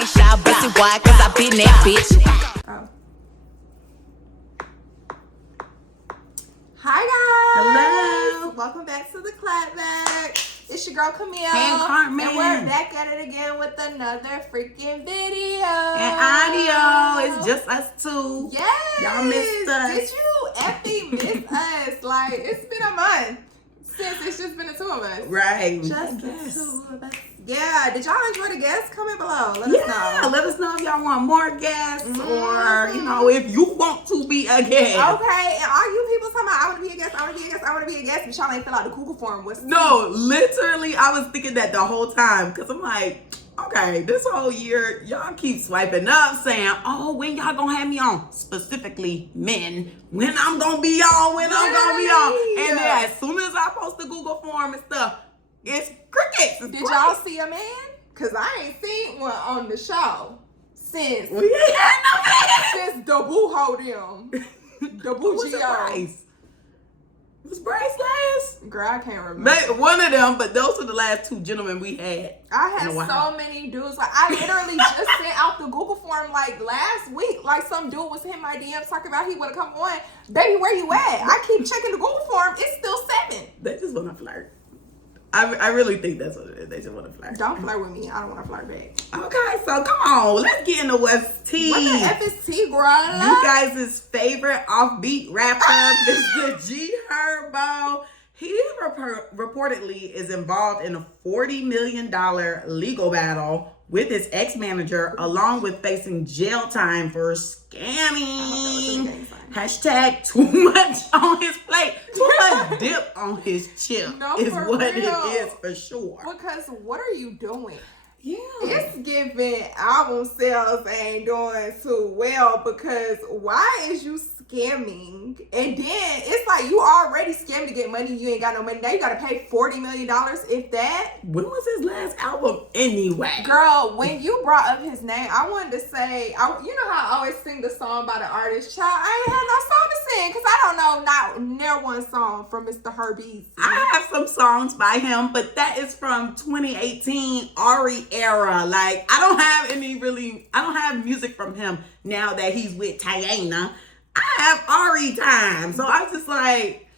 ain't shy about it. Why? Cause I been that bitch. Oh. Hi guys! Hello! Welcome back to the Clapback. It's your girl Camille. And Carmen. And we're back at it again with another freaking video. And audio. It's just us two. Yes! Y'all missed us. Did you effing miss us? Like, it's been a month since it's just been the two of us. Right. Just the two of us. Yeah. Did y'all enjoy the guests? Comment below. Let us know. Let us know if y'all want more guests or, you know, if you want to be a guest. Okay. And all you people talking about, I want to be a guest, I want to be a guest, I want to be a guest, but y'all ain't fill out the Google form. No, literally, I was thinking that the whole time because I'm like, okay, this whole year, y'all keep swiping up saying, oh, when y'all gonna have me on? Specifically, men. When I'm gonna be on, when I'm gonna be on. And then as soon as I post the Google form and stuff, it's crickets. Did y'all see a man? Because I ain't seen one on the show since. We ain't had no man. Since the boo hold him. The boo What's G.O. Bryce? Was Bryce last? Girl, I can't remember. One of them, but those were the last two gentlemen we had. I had so many dudes. Like, I literally just sent out the Google form like last week. Like, some dude was in my DMs talking about he want to come on. Baby, where you at? I keep checking the Google form. It's still 7. They just want to flirt. I really think that's what it is. They just want to flirt. Don't flirt with me. I don't want to flirt back. Okay, so come on. Let's get into what's tea. What the F is tea, girl? You guys' favorite offbeat rapper, Mr. G Herbo. He reportedly is involved in a $40 million legal battle with his ex-manager, along with facing jail time for scamming. Hashtag too much on his plate. Too much dip on his chip is what it is for sure. Because what are you doing? Yeah. It's giving album sales ain't doing too well because why is you scamming? And then it's like you already scammed to get money. You ain't got no money. Now you got to pay $40 million if that. When was his last album anyway? Girl, when you brought up his name, I wanted to say, you know how I always sing the song by the artist, child? I ain't had no song to sing because I don't know near one song from Mr. Herbees. I have some songs by him, but that is from 2018 Ari era. Like, I don't have music from him now that he's with Tayana. I have Ari time. So I'm just like,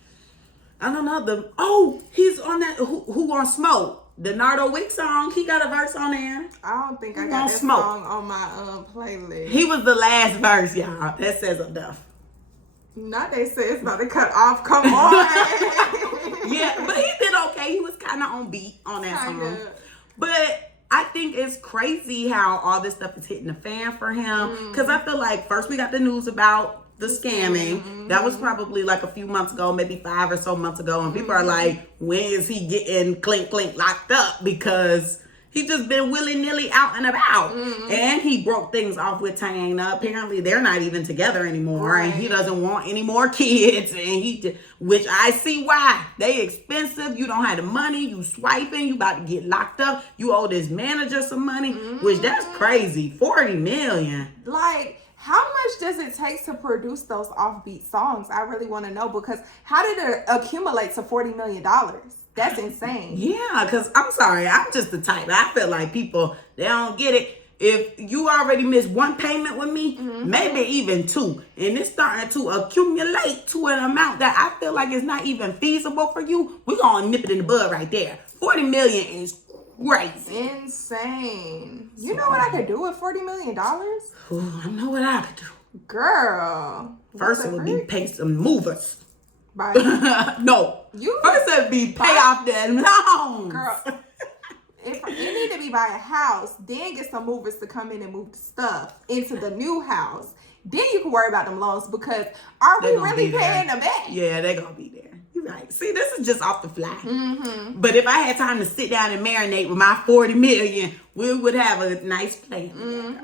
I don't know. He's on that Who on Smoke. The Nardo Wick song, he got a verse on there. I don't think I got that song on my playlist. He was the last verse, y'all. That says enough. Not they say it's about to cut off. Come on. Yeah, but he did okay. He was kind of on beat on that song. But I think it's crazy how all this stuff is hitting the fan for him. Because I feel like first we got the news about the scamming. That was probably like a few months ago, maybe 5 or so months ago. And people are like, when is he getting clink locked up? Because he just been willy-nilly out and about. And he broke things off with Tayana. Apparently they're not even together anymore. Right. And he doesn't want any more kids. And which I see why. They expensive. You don't have the money. You swiping. You about to get locked up. You owe this manager some money. Which that's crazy. $40 million. Like, how much does it take to produce those offbeat songs? I really want to know, because how did it accumulate to $40 million? That's insane. Yeah, because I'm sorry, I'm just the type. I feel like people, they don't get it. If you already missed one payment with me, maybe even 2, and it's starting to accumulate to an amount that I feel like is not even feasible for you, we're going to nip it in the bud right there. $40 million is crazy. Insane. You know what I could do with $40 million? Ooh, I know what I could do. Girl. First it would be pay some movers. No. First it would be pay off that loan. Girl. If you need to be buy a house, then get some movers to come in and move the stuff into the new house. Then you can worry about them loans, because are we really paying them back? Yeah, they're going to be there. You're right. See, this is just off the fly. But if I had time to sit down and marinate with my $40 million, we would have a nice plan.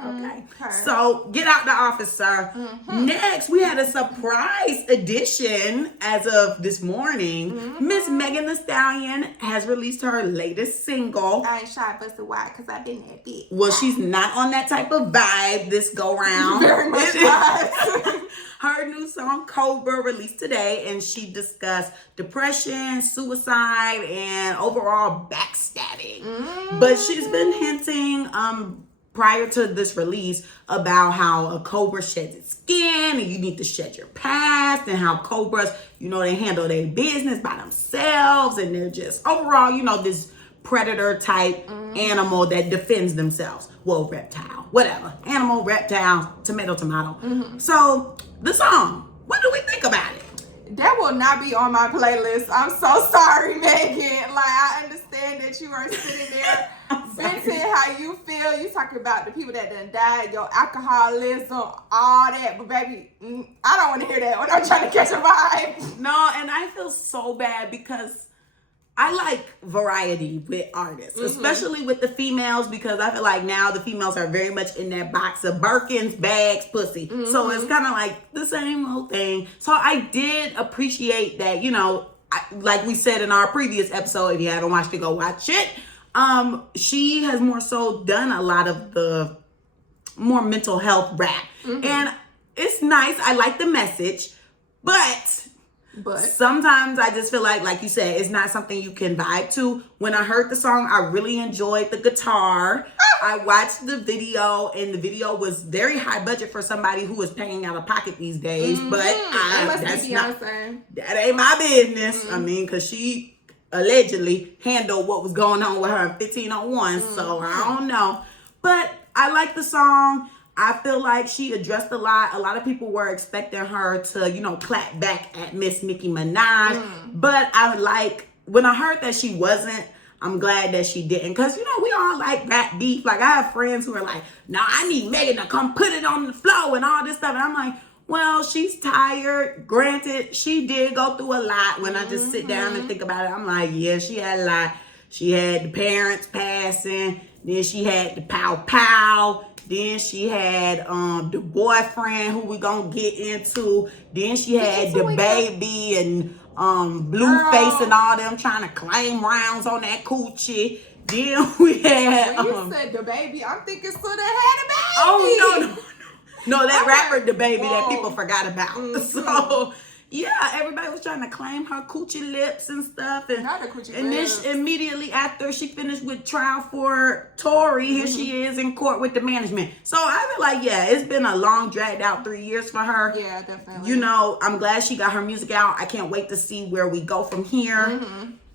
Okay. So get out the office, sir. Next, we had a surprise edition as of this morning. Miss Megan Thee Stallion has released her latest single. I ain't shy busted wide because I've been that bitch. Well, she's not on that type of vibe this go round. Very much not. Her new song, Cobra, released today, and she discussed depression, suicide, and overall backstabbing. But she's been hinting prior to this release about how a cobra sheds its skin and you need to shed your past, and how cobras, you know, they handle their business by themselves and they're just overall, you know, this predator type animal that defends themselves. Well, reptile, whatever. Animal, reptile, tomato. So the song, what do we think about it? That will not be on my playlist. I'm so sorry, Megan. Like, I understand that you are sitting there venting how you feel. You talking about the people that done died, your alcoholism, all that. But baby, I don't want to hear that when I'm trying to catch a vibe. No, and I feel so bad because I like variety with artists, especially with the females, because I feel like now the females are very much in that box of Birkins, bags, pussy. So it's kind of like the same old thing. So I did appreciate that, you know, like we said in our previous episode, if you haven't watched it, go watch it. She has more so done a lot of the more mental health rap. And it's nice. I like the message, but sometimes I just feel like you said, it's not something you can vibe to. When I heard the song, I really enjoyed the guitar. I watched the video, and the video was very high budget for somebody who is paying out of pocket these days. But that ain't my business. I mean, because she allegedly handled what was going on with her in 1501. So I don't know. But I like the song. I feel like she addressed a lot. A lot of people were expecting her to, you know, clap back at Miss Nicki Minaj. But when I heard that she wasn't, I'm glad that she didn't. Because, you know, we all like rap beef. Like, I have friends who are like, no, I need Megan to come put it on the floor and all this stuff. And I'm like, well, she's tired. Granted, she did go through a lot. When I just sit down and think about it, I'm like, yeah, she had a lot. She had the parents passing. Then she had the pow. Then she had the boyfriend who we gonna get into. Then she had the baby and Blueface and all them trying to claim rounds on that coochie. Then we had when you said the baby, I'm thinking so they had a baby. Oh no, that rapper the baby that people forgot about. So yeah, everybody was trying to claim her coochie lips and stuff. And then immediately after she finished with trial for Tory, here she is in court with the management. So I feel like, yeah, it's been a long, dragged out 3 years for her. Yeah, definitely. You know, I'm glad she got her music out. I can't wait to see where we go from here.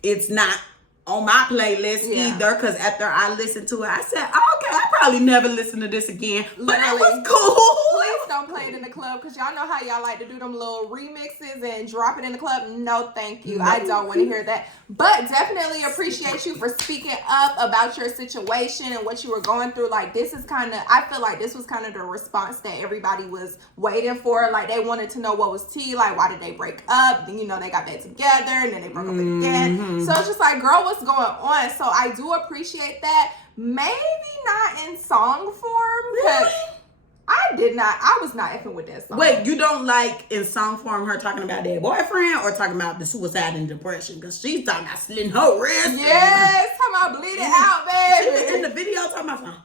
It's not on my playlist either, because after I listened to it, I said, oh, okay, I probably never listen to this again. But it was cool. Please don't play it in the club, because y'all know how y'all like to do them little remixes and drop it in the club. No, thank you. I don't want to hear that. But definitely appreciate you for speaking up about your situation and what you were going through. Like, this is kind of, I feel like this was kind of the response that everybody was waiting for. Like, they wanted to know what was tea. Like, why did they break up? Then, you know, they got back together and then they broke up again. So it's just like, girl, what's going on? So I do appreciate that. Maybe not in song form, because I was not effing with that song. Wait, you don't like in song form her talking about their boyfriend or talking about the suicide and depression? Because she's talking about slitting her wrist. Yes, talking about bleeding out, baby. In the video talking about something.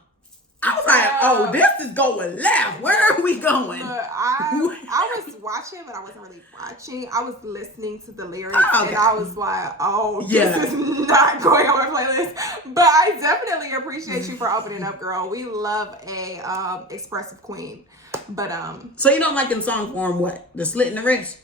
I was like, oh, this is going left. Where are we going? I was watching, but I wasn't really watching. I was listening to the lyrics, and I was like, oh, this is not going on my playlist. But I definitely appreciate you for opening up, girl. We love a expressive queen. But so you don't like in song form what? The slit in the wrist?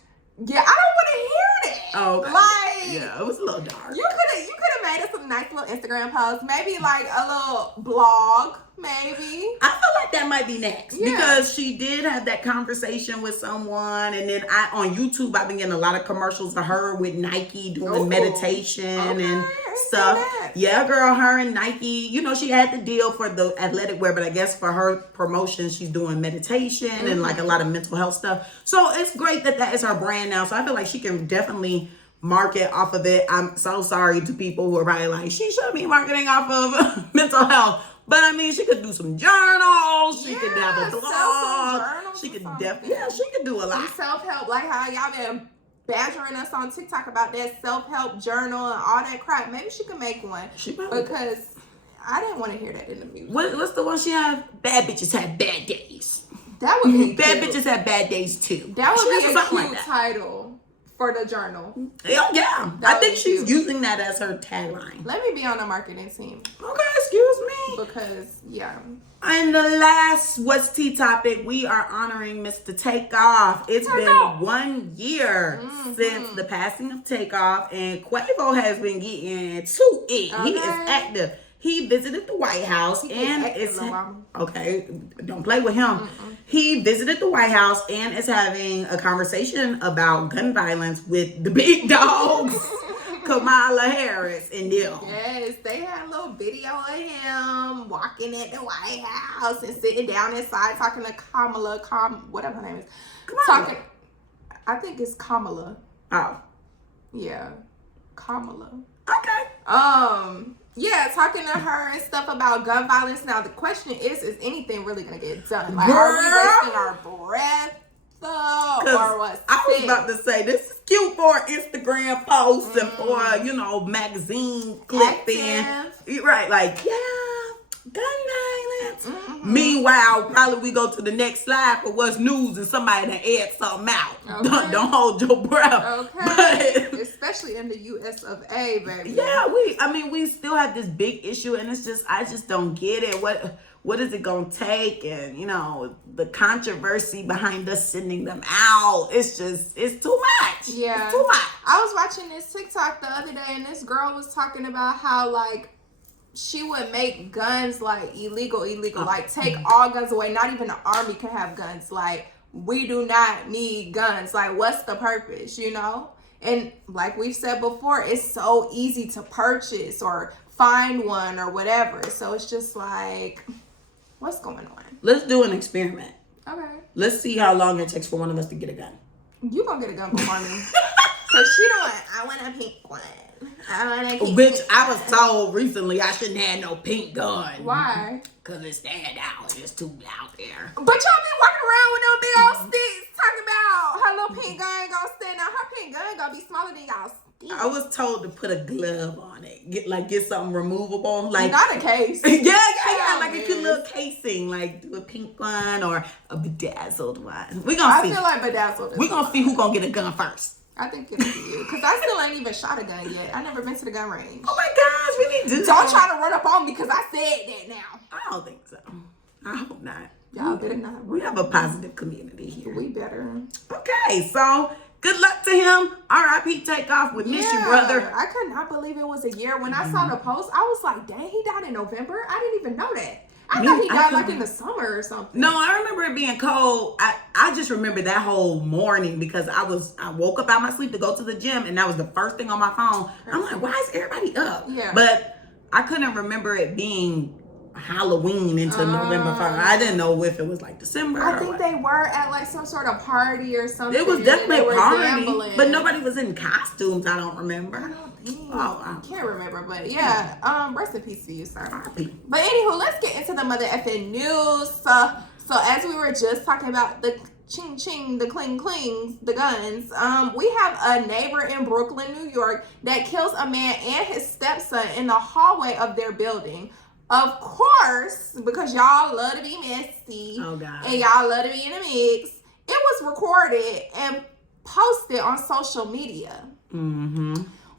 Yeah, I don't want to hear that. Oh, okay. Like, yeah, it was a little dark. You could have made us a nice little Instagram post, maybe like a little blog. Maybe. I feel like that might be next because she did have that conversation with someone, and then on YouTube I've been getting a lot of commercials of her with Nike doing meditation and stuff. Yeah, girl, her and Nike, you know, she had the deal for the athletic wear, but I guess for her promotion she's doing meditation and like a lot of mental health stuff. So it's great that is her brand now. So I feel like she can definitely market off of it. I'm so sorry to people who are probably like, she should be marketing off of mental health. But I mean, she could do some journals. She could have a blog. She could she could do a lot. Self-help, like how y'all been badgering us on TikTok about that self-help journal and all that crap. Maybe she could make one. Because I didn't want to hear that in the music. What's the one she have? Bad bitches have bad days. That would be bad bitches have bad days too. That would be a cute title for the journal. Yeah. I think she's using that as her tagline. Let me be on the marketing team. Okay, excuse me. Because, yeah. And the last What's Tea topic, we are honoring Mr. Takeoff. It's been 1 year since the passing of Takeoff, and Quavo has been getting to it. Okay. He is active. He visited the White House okay, don't play with him. He visited the White House and is having a conversation about gun violence with the big dogs. Kamala Harris and them. Yes, they had a little video of him walking at the White House and sitting down inside talking to Kamala, whatever her name is. Talking, I think it's Kamala. Oh. Yeah. Kamala. Okay. Yeah, talking to her and stuff about gun violence. Now the question is anything really gonna get done? Like, are we wasting our breath? Or what? I was about to say, this is cute for an Instagram post and for, magazine clipping. Right, like, gun violence. Meanwhile, probably we go to the next slide for what's news and somebody done add something out. Okay. Don't hold your breath. Okay. But, especially in the US of A, baby. Yeah, we still have this big issue, and it's just, I just don't get it. What is it gonna take? And the controversy behind us sending them out. It's too much. Yeah. It's too much. I was watching this TikTok the other day, and this girl was talking about how, like, she would make guns like illegal. Like, take all guns away. Not even the army can have guns. Like, we do not need guns. Like, what's the purpose, And like we've said before, it's so easy to purchase or find one or whatever. So it's just like, what's going on? Let's do an experiment. Okay. Let's see how long it takes for one of us to get a gun. You gonna get a gun before me. Cause she don't. I want a pink one. Which I was told recently I shouldn't have no pink gun. Why? Cause it stand out. It's too out there. But y'all be walking around with no big old sticks talking about her little pink gun gonna stand out. Her pink gun gonna be smaller than y'all. I was told to put a glove on it. Get something removable. Like, not a case. yeah, like a cute little casing. Like, do a pink one or a bedazzled one. We gonna see. I feel like bedazzled. We gonna see who gonna get a gun first. I think it'll be you. Because I still ain't even shot a gun yet. I never been to the gun range. Oh my gosh, we need to. Don't try to run up on me because I said that now. I don't think so. I hope not. Y'all better not. We have a positive community here. We better. Okay, so good luck to him. R.I.P. Takeoff. We miss you, brother. I could not believe it was a year. When I saw the post, I was like, dang, he died in November? I didn't even know that. I thought he died like in the summer or something. No, I remember it being cold. I just remember that whole morning because I woke up out my sleep to go to the gym, and that was the first thing on my phone. I'm like, why is everybody up? Yeah. But I couldn't remember it being Halloween into November 1st. I didn't know if it was like December. I think they were at like some sort of party or something. It was definitely a party, gambling. but nobody was in costumes. I don't remember. I can't remember, but yeah. Rest in peace to you, sir. R.I.P. But anywho, let's get into the mother effing news. So as we were just talking about the ching ching, the cling clings, the guns. We have a neighbor in Brooklyn, New York, that kills a man and his stepson in the hallway of their building. Of course, because y'all love to be messy. Oh God. And y'all love to be in a mix. It was recorded and posted on social media. Mm-hmm.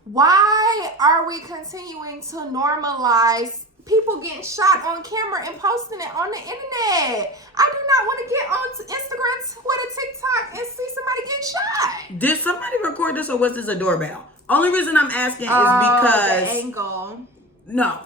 Why are we continuing to normalize people getting shot on camera and posting it on the internet? I do not want to get on Instagram, Twitter, TikTok and see somebody get shot. Did somebody record this or was this a doorbell? Only reason I'm asking is because the angle. No.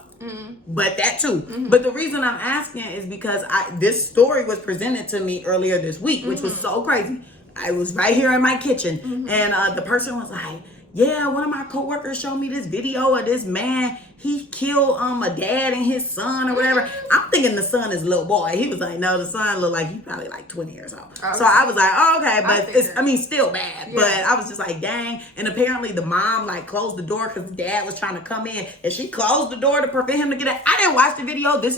But that too. But the reason I'm asking is because this story was presented to me earlier this week, which was so crazy. I was right here in my kitchen, and the person was like, yeah, one of my coworkers showed me this video of this man. He killed a dad and his son or whatever. I'm thinking the son is a little boy. He was like, no, the son looked like he's probably like 20 years old. Okay. So I was like, oh, okay, but still bad. Yeah. But I was just like, dang. And apparently the mom like closed the door because the dad was trying to come in, and she closed the door to prevent him to get in. I didn't watch the video. This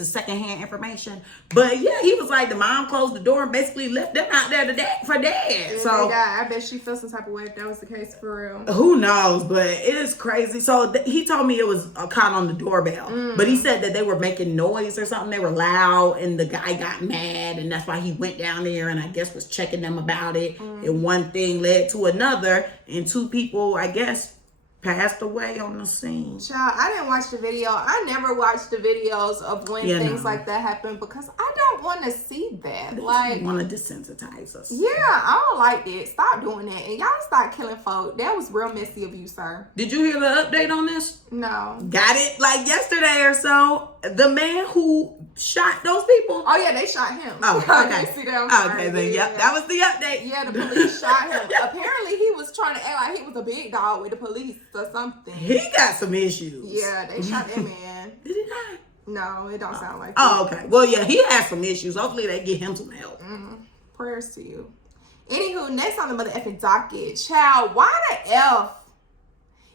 is secondhand information. But yeah, he was like, the mom closed the door and basically left them out there for dead. Yeah, so I bet she feels some type of way if that was the case for real. Who knows? But it is crazy. So he told me it was caught on the doorbell. But he said that they were making noise or something. They were loud, and the guy got mad, and that's why he went down there and I guess was checking them about it. And one thing led to another, and 2 people, I guess, passed away on the scene. Child, I didn't watch the video. I never watched the videos of when things like that happen because I don't want to see that. Like, want to desensitize us. Yeah, I don't like that. Stop doing that. And y'all stop killing folk. That was real messy of you, sir. Did you hear the update on this? No. Got it like yesterday or so. The man who shot those people. Oh yeah, they shot him. Oh, okay. See that? Okay, then yep, that was the update. Yeah, the police shot him. Apparently, he was trying to act like he was a big dog with the police or something. He got some issues. Yeah, they shot that man. Did he not? No, it don't sound like that. Oh, that. okay. Well, yeah, he has some issues. Hopefully, they get him some help. Prayers to you. Anywho, next on the motherfucking docket, child. Why the F?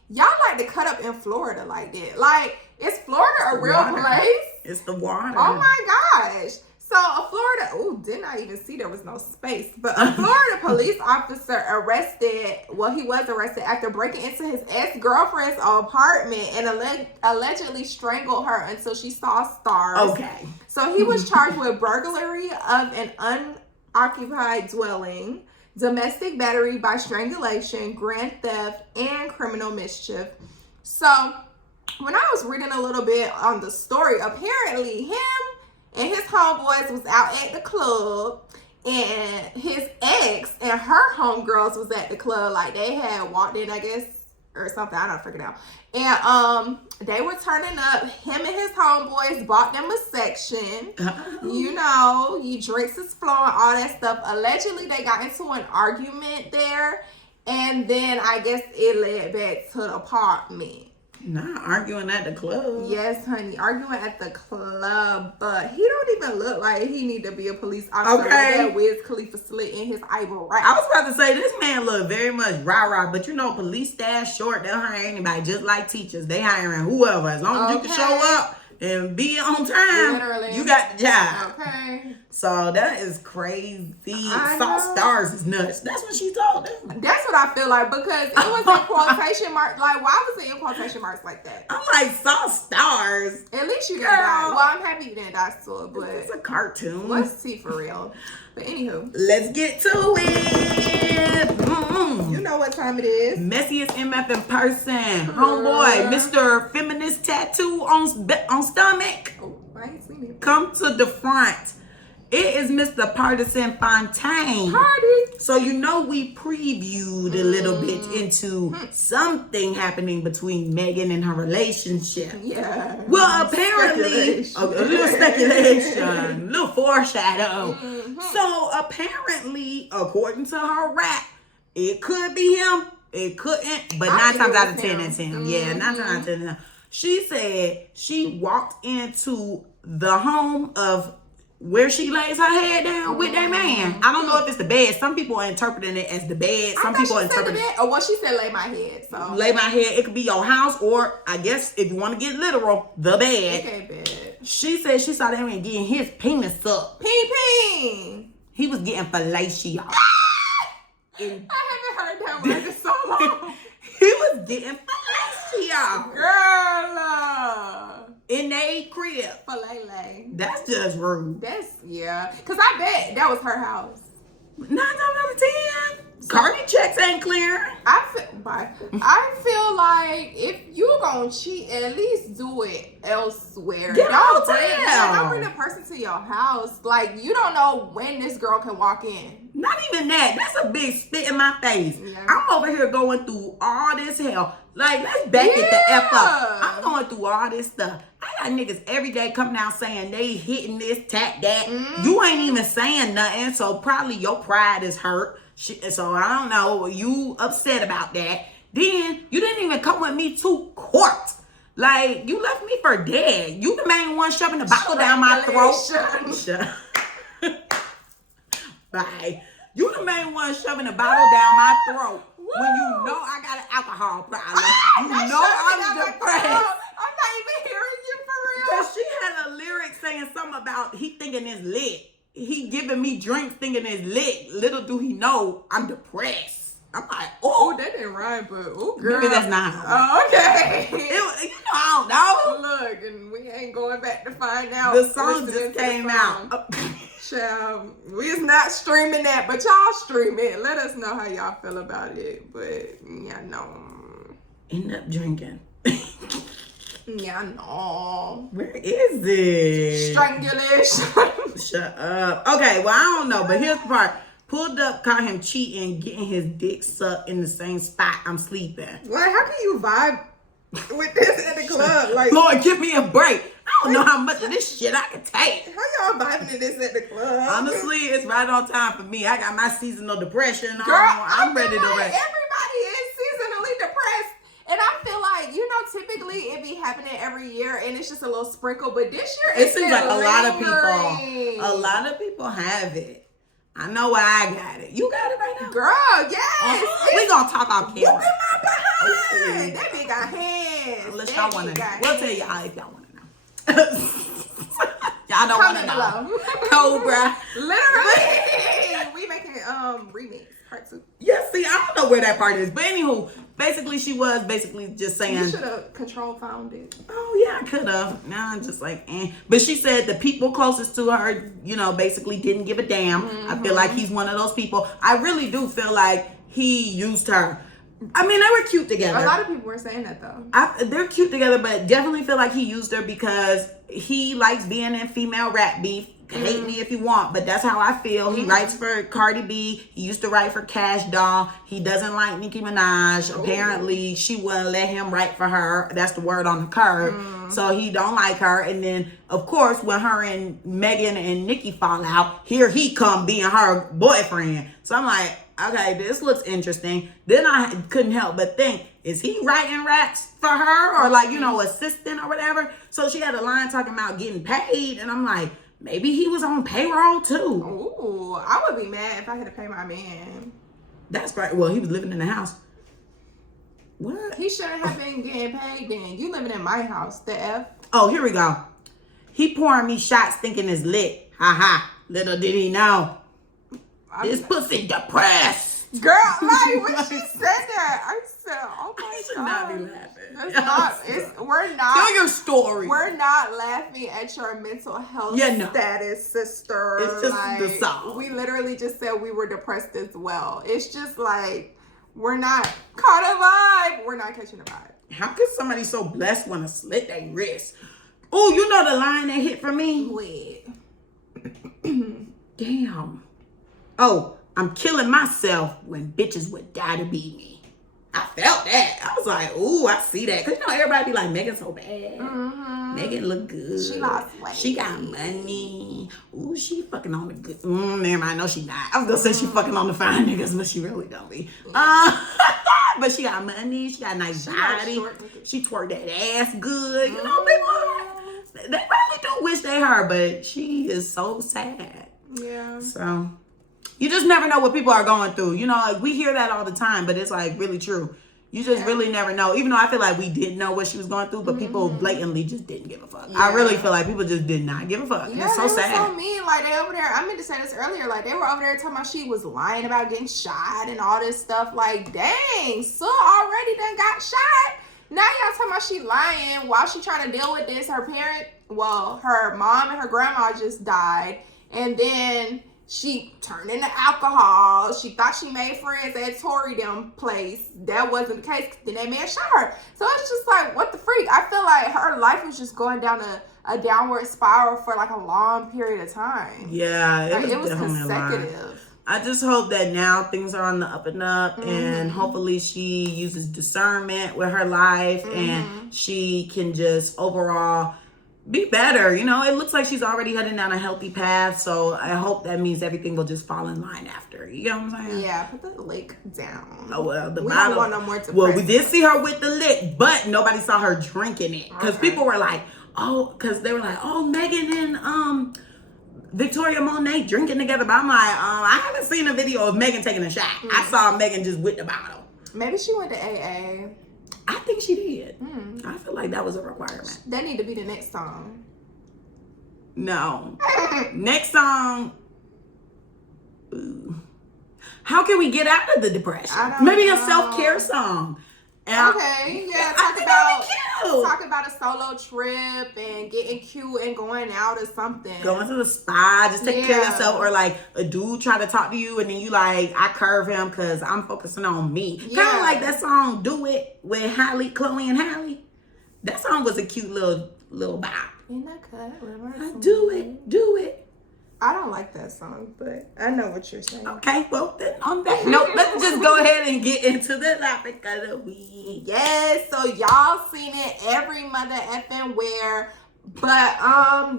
Y'all like to cut up in Florida like that? Like, is Florida a real place? It's the water. Oh my gosh. So a Florida, didn't I even see there was no space? But a Florida police officer he was arrested after breaking into his ex-girlfriend's apartment and allegedly strangled her until she saw stars. Okay. So he was charged with burglary of an unoccupied dwelling, domestic battery by strangulation, grand theft, and criminal mischief. So when I was reading a little bit on the story, apparently him and his homeboys was out at the club, and his ex and her homegirls was at the club. Like, they had walked in, I guess, or something. I don't freaking know. And they were turning up. Him and his homeboys bought them a section. You know, drinks is flowing, all that stuff. Allegedly, they got into an argument there, and then I guess it led back to the apartment. Not arguing at the club. Yes, honey, arguing at the club. But he don't even look like he need to be a police officer. Okay. With that Wiz Khalifa slit in his eyebrow. Right. I was about to say, this man look very much rah-rah, but you know, police staff short, they'll hire anybody, just like teachers. They hiring whoever. As long as you can show up and be on time, literally, you got the job. Okay. So that is crazy. Saw stars is nuts. That's what she told them. That's what I feel like, because it was in quotation marks. Like, why was it in quotation marks like that? I'm like, saw stars. At least you didn't die. Well, I'm happy you didn't die still, but it's a cartoon. Let's see for real. But anywho, let's get to it. You know what time it is. Messiest MF in person. Homeboy, Mr. Feminist Tattoo on stomach. Oh, I ain't seen it. Come to the front. It is Mr. Partisan Fontaine. Pardi. So you know we previewed a little bit into something happening between Megan and her relationship. Yeah. Well, apparently, a little speculation, a little foreshadow. So apparently, according to her rap, it could be him, it couldn't, but 9 times out of 10 it's him. Yeah, 9 times out of 10 it's him. She said she walked into the home of where she lays her head down with that man. I don't know if it's the bed. Some people are interpreting it as the bed. Some people interpret it. Oh, well, she said lay my head. So lay my head. It could be your house, or I guess if you want to get literal, the bed. Okay, bed. She said she saw that man getting his penis up. Ping. He was getting fellatio. I haven't heard that word in so long. He was getting fellatio. Girl. In they crib. Filet. That's just rude. Because I bet that was her house. 9 times out of 10. Cardi checks ain't clear. I feel like if you gonna cheat, at least do it elsewhere. Don't bring a person to your house. Like, you don't know when this girl can walk in. Not even that. That's a big spit in my face. Yeah. I'm over here going through all this hell. Like, let's back it the F up. I'm going through all this stuff. I got niggas every day coming out saying they hitting this, tap that. You ain't even saying nothing, so probably your pride is hurt. So I don't know, you upset about that. Then you didn't even come with me to court. Like, you left me for dead. You the main one shoving the bottle down my throat. Bye. You the main one shoving the bottle down my throat. When you know I got an alcohol problem. You know I'm depressed. I'm not even hearing you for real. Because she had a lyric saying something about he thinking it's lit. He giving me drinks thinking it's lit. Little do he know I'm depressed. I'm like, oh, that didn't rhyme, but oh, girl. Maybe that's not how. Oh, okay. I don't know. Look, and we ain't going back to find out. The song just came out. Child, we is not streaming that, but y'all stream it. Let us know how y'all feel about it. But yeah, no. End up drinking. Yeah, no. Where is it? Strangulation. Shut up. Okay, well, I don't know, but here's the part. Pulled up, caught him cheating, getting his dick sucked in the same spot I'm sleeping. Like, how can you vibe with this at the club? Like, Lord, give me a break. I don't know how much of this shit I can take. How y'all vibing to this at the club? Honestly, it's right on time for me. I got my seasonal depression. Girl, I'm ready to rest. Everybody is seasonally depressed. And I feel like, you know, typically it be happening every year and it's just a little sprinkle. But this year, it seems like a lot of people have it. I know why I got it. You got it right now? Girl, yes. We gonna talk off camera. Look at my behind. That bitch got hands. Unless y'all want to know. We'll tell y'all if y'all want to know. Y'all don't want to know. Cobra. Literally. We making remix part 2. Yeah, see, I don't know where that part is. But anywho, basically she was just saying. You should have control found it. Oh yeah, I could have. Now I'm just like, eh. But she said the people closest to her, you know, basically didn't give a damn. I feel like he's one of those people. I really do feel like he used her. I mean, they were cute together. A lot of people were saying that though. They're cute together, but definitely feel like he used her because he likes being in female rap beef. Hate me if you want, but that's how I feel. He writes for Cardi B. He used to write for Cash Doll. He doesn't like Nicki Minaj. Apparently, she wouldn't let him write for her. That's the word on the curb. So he don't like her. And then, of course, when her and Megan and Nicki fall out, here he come being her boyfriend. So I'm like, okay, this looks interesting. Then I couldn't help but think, is he writing raps for her or like, you know, assistant or whatever? So she had a line talking about getting paid. And I'm like, maybe he was on payroll too. Ooh, I would be mad if I had to pay my man. That's right. Well, he was living in the house. What? He shouldn't have been getting paid then. You living in my house, the F. Oh, here we go. He pouring me shots thinking it's lit. Ha ha. Little did he know. This pussy depressed. Girl, like when she said that, I said, "Oh my I should god!" not be laughing. That's not. We're not. Tell your story. We're not laughing at your mental health status, sister. It's just like, the song. We literally just said we were depressed as well. It's just like we're not caught a vibe. We're not catching a vibe. How could somebody so blessed want to slit their wrist? Oh, you know the line that hit for me? Wait. Damn. Oh, I'm killing myself when bitches would die to be me. I felt that. I was like, ooh, I see that. Because, you know, everybody be like, Megan so bad. Megan look good. She lost weight. She got money. Ooh, she fucking on the good. Never mind. No, she not. I was going to say she fucking on the fine niggas, but she really don't be. But she got money. She got a nice body. She twerked that ass good. You know, people, they probably do wish they her, but she is so sad. Yeah. So you just never know what people are going through. You know, like we hear that all the time, but it's like really true. You just really never know. Even though I feel like we did know what she was going through, but people blatantly just didn't give a fuck. Yeah. I really feel like people just did not give a fuck. Yeah, it's so sad. So mean. Like they over there, I meant to say this earlier, like they were over there talking about she was lying about getting shot and all this stuff. Like, dang, so already done got shot. Now y'all talking about she lying while she trying to deal with this. Her her mom and her grandma just died. And then she turned into alcohol. She thought she made friends at Tory them place. That wasn't the case. Then that man shot her. So it's just like, what the freak? I feel like her life was just going down a downward spiral for like a long period of time. Yeah, it was consecutive. I just hope that now things are on the up and up, and hopefully she uses discernment with her life, and she can just overall be better. You know, it looks like she's already heading down a healthy path, so I hope that means everything will just fall in line after. You know what I'm saying? Yeah, put the lick down. Oh, well, we don't want no more depressed. Well, we did see her with the lick, but nobody saw her drinking it. Because people were like, they were like, oh, Megan and Victoria Monet drinking together. But I'm like, I haven't seen a video of Megan taking a shot. I saw Megan just with the bottle. Maybe she went to AA. I think she did. I feel like that was a requirement. That need to be the next song. No. Next song. Ooh. How can we get out of the depression? Maybe a self-care song. Okay, yeah, talk about a solo trip and getting cute and going out or something. Going to the spa, just take care of yourself, or like a dude try to talk to you and then you like, I curve him because I'm focusing on me. Yeah. Kind of like that song "Do It" with Chloe and Halle. That song was a cute little bop. In the cut, Do it. I don't like that song, but I know what you're saying. Okay, well, then on that note, let's just go ahead and get into the topic of the week. Yes, so y'all seen it every mother effing where, but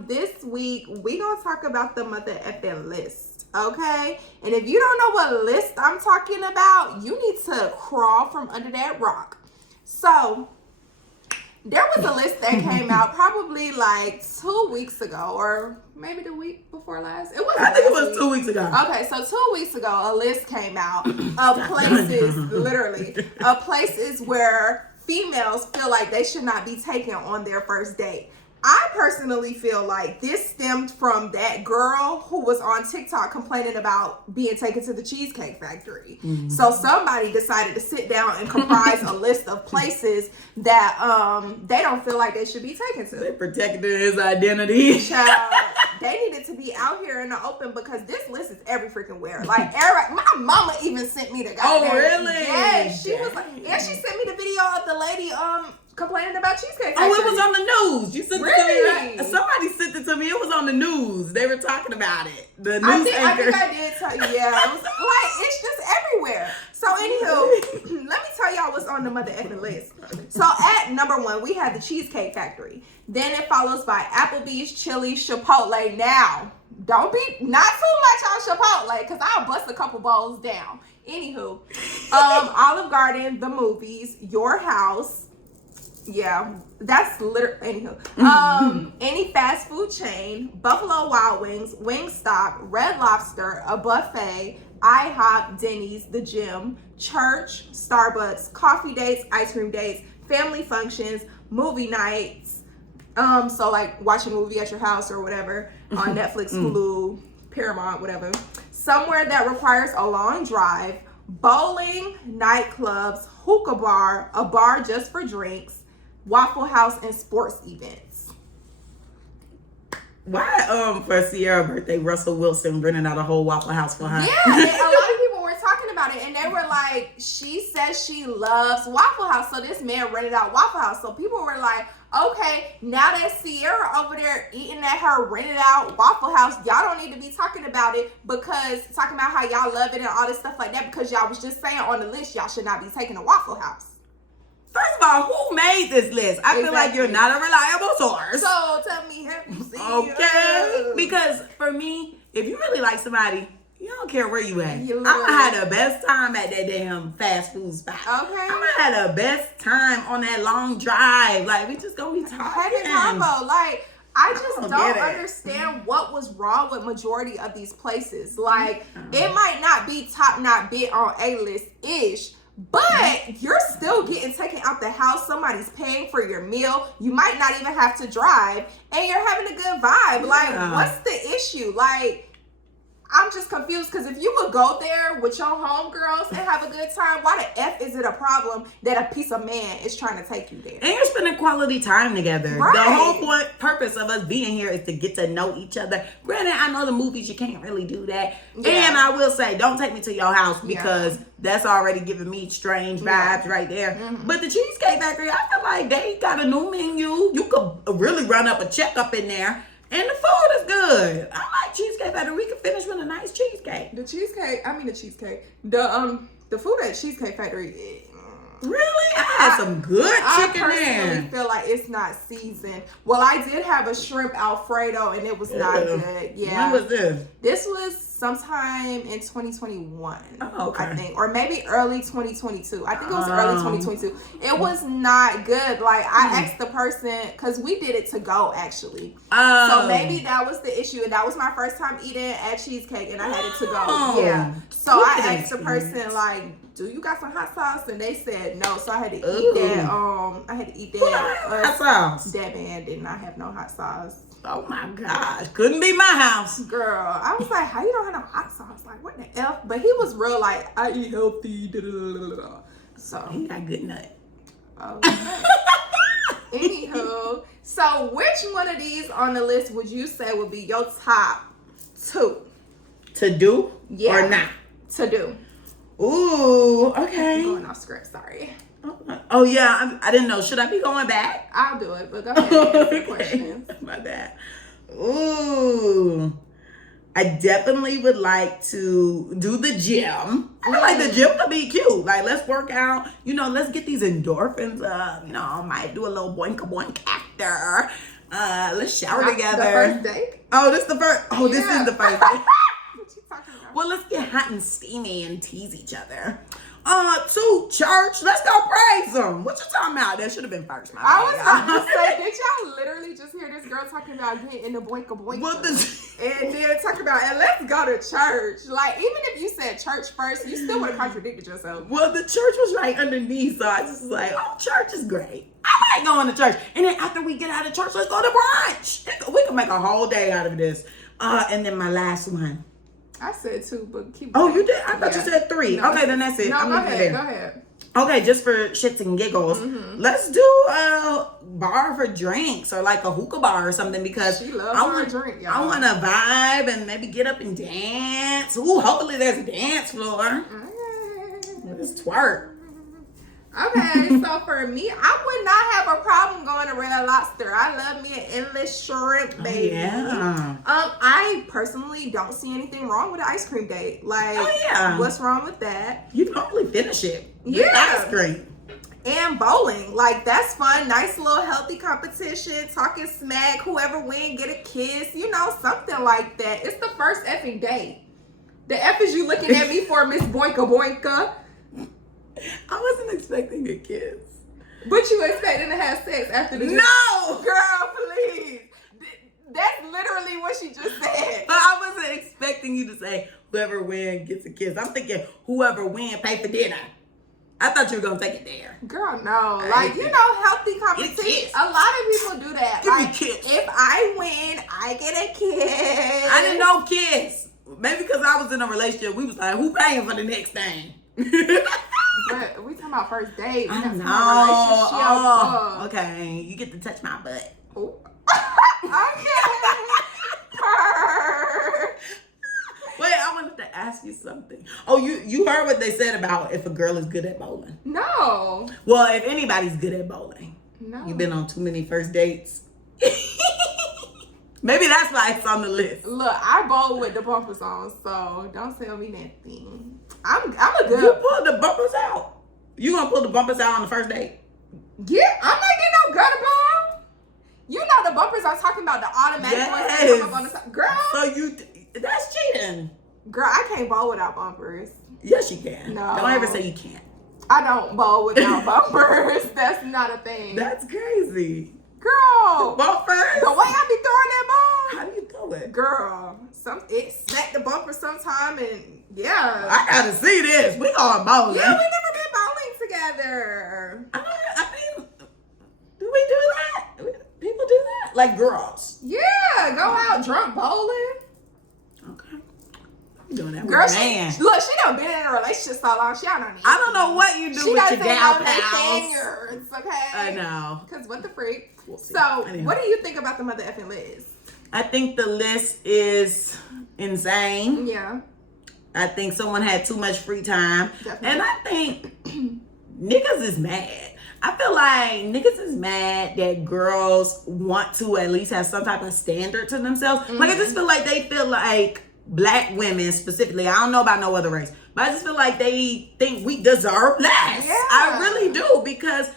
this week we gonna talk about the mother effing list, okay? And if you don't know what list I'm talking about, you need to crawl from under that rock. So there was a list that came out probably like 2 weeks ago, or maybe the week before last. I think it was 2 weeks ago. Okay, so 2 weeks ago, a list came out of places, literally, of places where females feel like they should not be taken on their first date. I personally feel like this stemmed from that girl who was on TikTok complaining about being taken to the Cheesecake Factory. Mm-hmm. So somebody decided to sit down and comprise a list of places that they don't feel like they should be taken to. They protected his identity. Child, they needed to be out here in the open because this list is every freaking where. Like, my mama even sent me the goddamn. Oh, really? Yes, she was like, and she sent me the video of the lady complaining about Cheesecake Factory. Oh, it was on the news. You sent really? it to me, right? Somebody sent it to me. It was on the news. They were talking about it. The news anchor. I think I did tell you. Yeah, it was like, it's just everywhere. So anywho, let me tell y'all what's on the mother effing list. So at number 1, we have the Cheesecake Factory. Then it follows by Applebee's, Chili's, Chipotle. Now, don't be not too much on Chipotle because I'll bust a couple bowls down. Anywho, Olive Garden, the movies, Your House. Yeah, that's literally, anywho. Any fast food chain, Buffalo Wild Wings, Wingstop, Red Lobster, a buffet, IHOP, Denny's, the gym, church, Starbucks, coffee dates, ice cream dates, family functions, movie nights. So like watching a movie at your house or whatever on Netflix, Hulu, Paramount, whatever. Somewhere that requires a long drive, bowling, nightclubs, hookah bar, a bar just for drinks, Waffle House, and sports events. Why for Sierra's birthday, Russell Wilson rented out a whole Waffle House for her? Yeah, and a lot of people were talking about it, and they were like, she says she loves Waffle House, so this man rented out Waffle House. So people were like, okay, now that Sierra over there eating at her rented out Waffle House, y'all don't need to be talking about it because talking about how y'all love it and all this stuff like that because y'all was just saying on the list y'all should not be taking a Waffle House. First of all, who made this list? I feel like you're not a reliable source. So tell me, have you seen it? Because for me, if you really like somebody, you don't care where you at. I'm gonna have the best time at that damn fast food spot. Okay. I'm gonna have the best time on that long drive. Like, we just gonna be talking. Having combo. Like, I just don't understand what was wrong with majority of these places. Like, it might not be top not bit on A-list-ish, but you're still getting taken out the house. Somebody's paying for your meal. You might not even have to drive, and you're having a good vibe. Like, what's the issue? Like, I'm just confused because if you would go there with your homegirls and have a good time, why the F is it a problem that a piece of man is trying to take you there? And you're spending quality time together. Right. The whole purpose of us being here is to get to know each other. Granted, I know the movies, you can't really do that. Yeah. And I will say, don't take me to your house because that's already giving me strange vibes right there. Mm-hmm. But the Cheesecake Factory, I feel like they got a new menu. You could really run up a check up in there. And the food is good. I like Cheesecake Factory. We can finish with a nice cheesecake. The food at Cheesecake Factory. Really? I had some good chicken there. I personally feel like it's not seasoned. Well, I did have a shrimp Alfredo and it was not good. Yeah. When was this? This was sometime in 2021. Oh, okay. I think. Or maybe early 2022. I think it was early 2022. It was not good. Like, I asked the person, because we did it to go, actually. So maybe that was the issue. And that was my first time eating at Cheesecake and I had it to go. Yeah. So I asked the person, like, do you got some hot sauce? And they said no. So I had to eat that. Hot sauce. That man did not have no hot sauce. Oh my gosh. Couldn't be my house. Girl, I was like, how you don't have no hot sauce? Like, what the F? But he was real like, I eat healthy. Da, da, da, da. So He got good nut. Anywho, so which one of these on the list would you say would be your top 2? To do or not? To do. Ooh, okay. I'm going off script, sorry. Oh yeah, I didn't know. Should I be going back? I'll do it, but go ahead. Answer the questions. My bad. Ooh, I definitely would like to do the gym. I feel like the gym could be cute. Like, let's work out. You know, let's get these endorphins up. You know, I might do a little boink after. Let's shower together. The first date? Oh, this is the first. Oh, this is the first date. What you talking about? Well, let's get hot and steamy and tease each other. To church. Let's go praise them. What you talking about? That should have been first, my I was bad, about to say, did y'all literally just hear this girl talking about getting in the boinka? And then talking about, and let's go to church. Like, even if you said church first, you still would have contradicted yourself. Well, the church was right underneath, so I just was like, oh, church is great. I like going to church. And then after we get out of church, let's go to brunch. We can make a whole day out of this. And then my last one. I said 2, but keep Oh, going. you did? I thought you said 3. No, okay, then that's it. No, I'm go leaving it ahead. there. Go ahead. Okay, just for shits and giggles, let's do a bar for drinks or like a hookah bar or something because She loves her drink, y'all. I want to vibe and maybe get up and dance. Ooh, hopefully there's a dance floor. Let's twerk. Okay, so for me, I would not have a problem going to Red Lobster. I love me an endless shrimp, baby. Yeah. I personally don't see anything wrong with an ice cream date. Like, what's wrong with that? You can only finish it. Yeah. That's great. And bowling, like that's fun. Nice little healthy competition. Talking smack. Whoever win, get a kiss. You know, something like that. It's the first effing date. The F is you looking at me for, Miss Boinka? I wasn't expecting a kiss. But you expecting to have sex after the No! Girl, please. That's literally what she just said. But I wasn't expecting you to say whoever wins gets a kiss. I'm thinking whoever wins pay for dinner. I thought you were going to take it there. Girl, no. Like, you know, healthy competition. A lot of people do that. Give me like, a kiss. If I win, I get a kiss. I didn't know kiss. Maybe because I was in a relationship, we was like, who paying for the next thing? But we talking about first date. I know. Oh, okay. You get to touch my butt. Ooh. Okay. Wait, I wanted to ask you something. Oh, you heard what they said about if a girl is good at bowling? No. Well, if anybody's good at bowling. No. You've been on too many first dates. Maybe that's why it's on the list. Look, I bowl with the bumpers on, so don't tell me nothing. I'm a good. You pull the bumpers out. You gonna pull the bumpers out on the first date? Yeah, I'm not getting no gutter ball. You know the bumpers I'm talking about, the automatic ones that come up on the side. Girl. So that's cheating. Girl, I can't bowl without bumpers. Yes, you can. No. Don't ever say you can't. I don't bowl without bumpers. That's not a thing. That's crazy. Girl. Bumpers? The way I be throwing that ball. How do you throw it? Girl, it smacked the bumper sometime and yeah. I gotta see this. We going bowling. Yeah, we never been bowling together. I mean, do we do that? People do that? Like girls? Yeah, go out drunk bowling. Okay. I'm doing that Girl, with a man. She done been in a relationship so long, she don't need I don't know what you do she with your gal their pals. fingers, okay? I know. Because what the freak? We'll see. So, Anyhow. what do you think about the mother effing list? I think the list is insane. Yeah. I think someone had too much free time. Definitely. And I think niggas is mad. I feel like niggas is mad that girls want to at least have some type of standard to themselves. Mm-hmm. Like, I just feel like they feel like black women specifically, I don't know about no other race, but I just feel like they think we deserve less. Yeah. I really do, because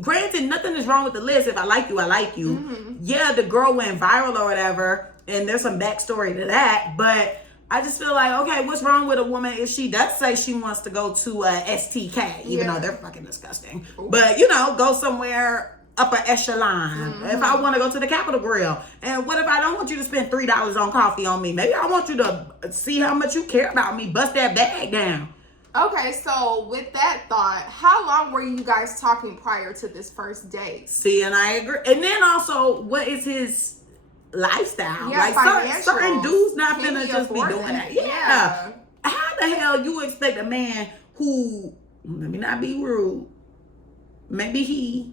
granted, nothing is wrong with the list. If I like you, I like you. Mm-hmm. Yeah, the girl went viral or whatever, and there's some backstory to that, but I just feel like, okay, what's wrong with a woman if she does say she wants to go to STK, even though they're fucking disgusting. Ooh. But, go somewhere upper echelon. Mm-hmm. If I want to go to the Capitol Grill. And what if I don't want you to spend $3 on coffee on me? Maybe I want you to see how much you care about me. Bust that bag down. Okay, so with that thought, how long were you guys talking prior to this first date? See, and I agree. And then also, what is his lifestyle. Yeah, like certain dudes not Can finna he just be afford doing that? that. Yeah. How the hell you expect a man who, let me not be rude, maybe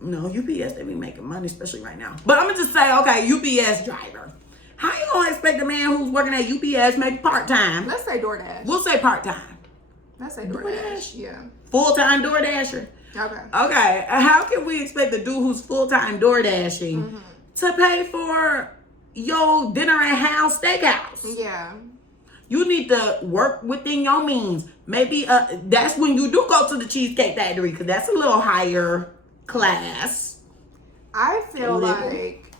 UPS, they be making money, especially right now. But I'm gonna just say, okay, UPS driver. How you gonna expect a man who's working at UPS make part-time? Let's say DoorDash. We'll say part-time. Let's say DoorDash. Yeah. Full-time DoorDasher. Okay. How can we expect the dude who's full-time DoorDashing to pay for your dinner at House Steakhouse? Yeah. You need to work within your means. Maybe that's when you do go to the Cheesecake Factory, because that's a little higher class. I feel like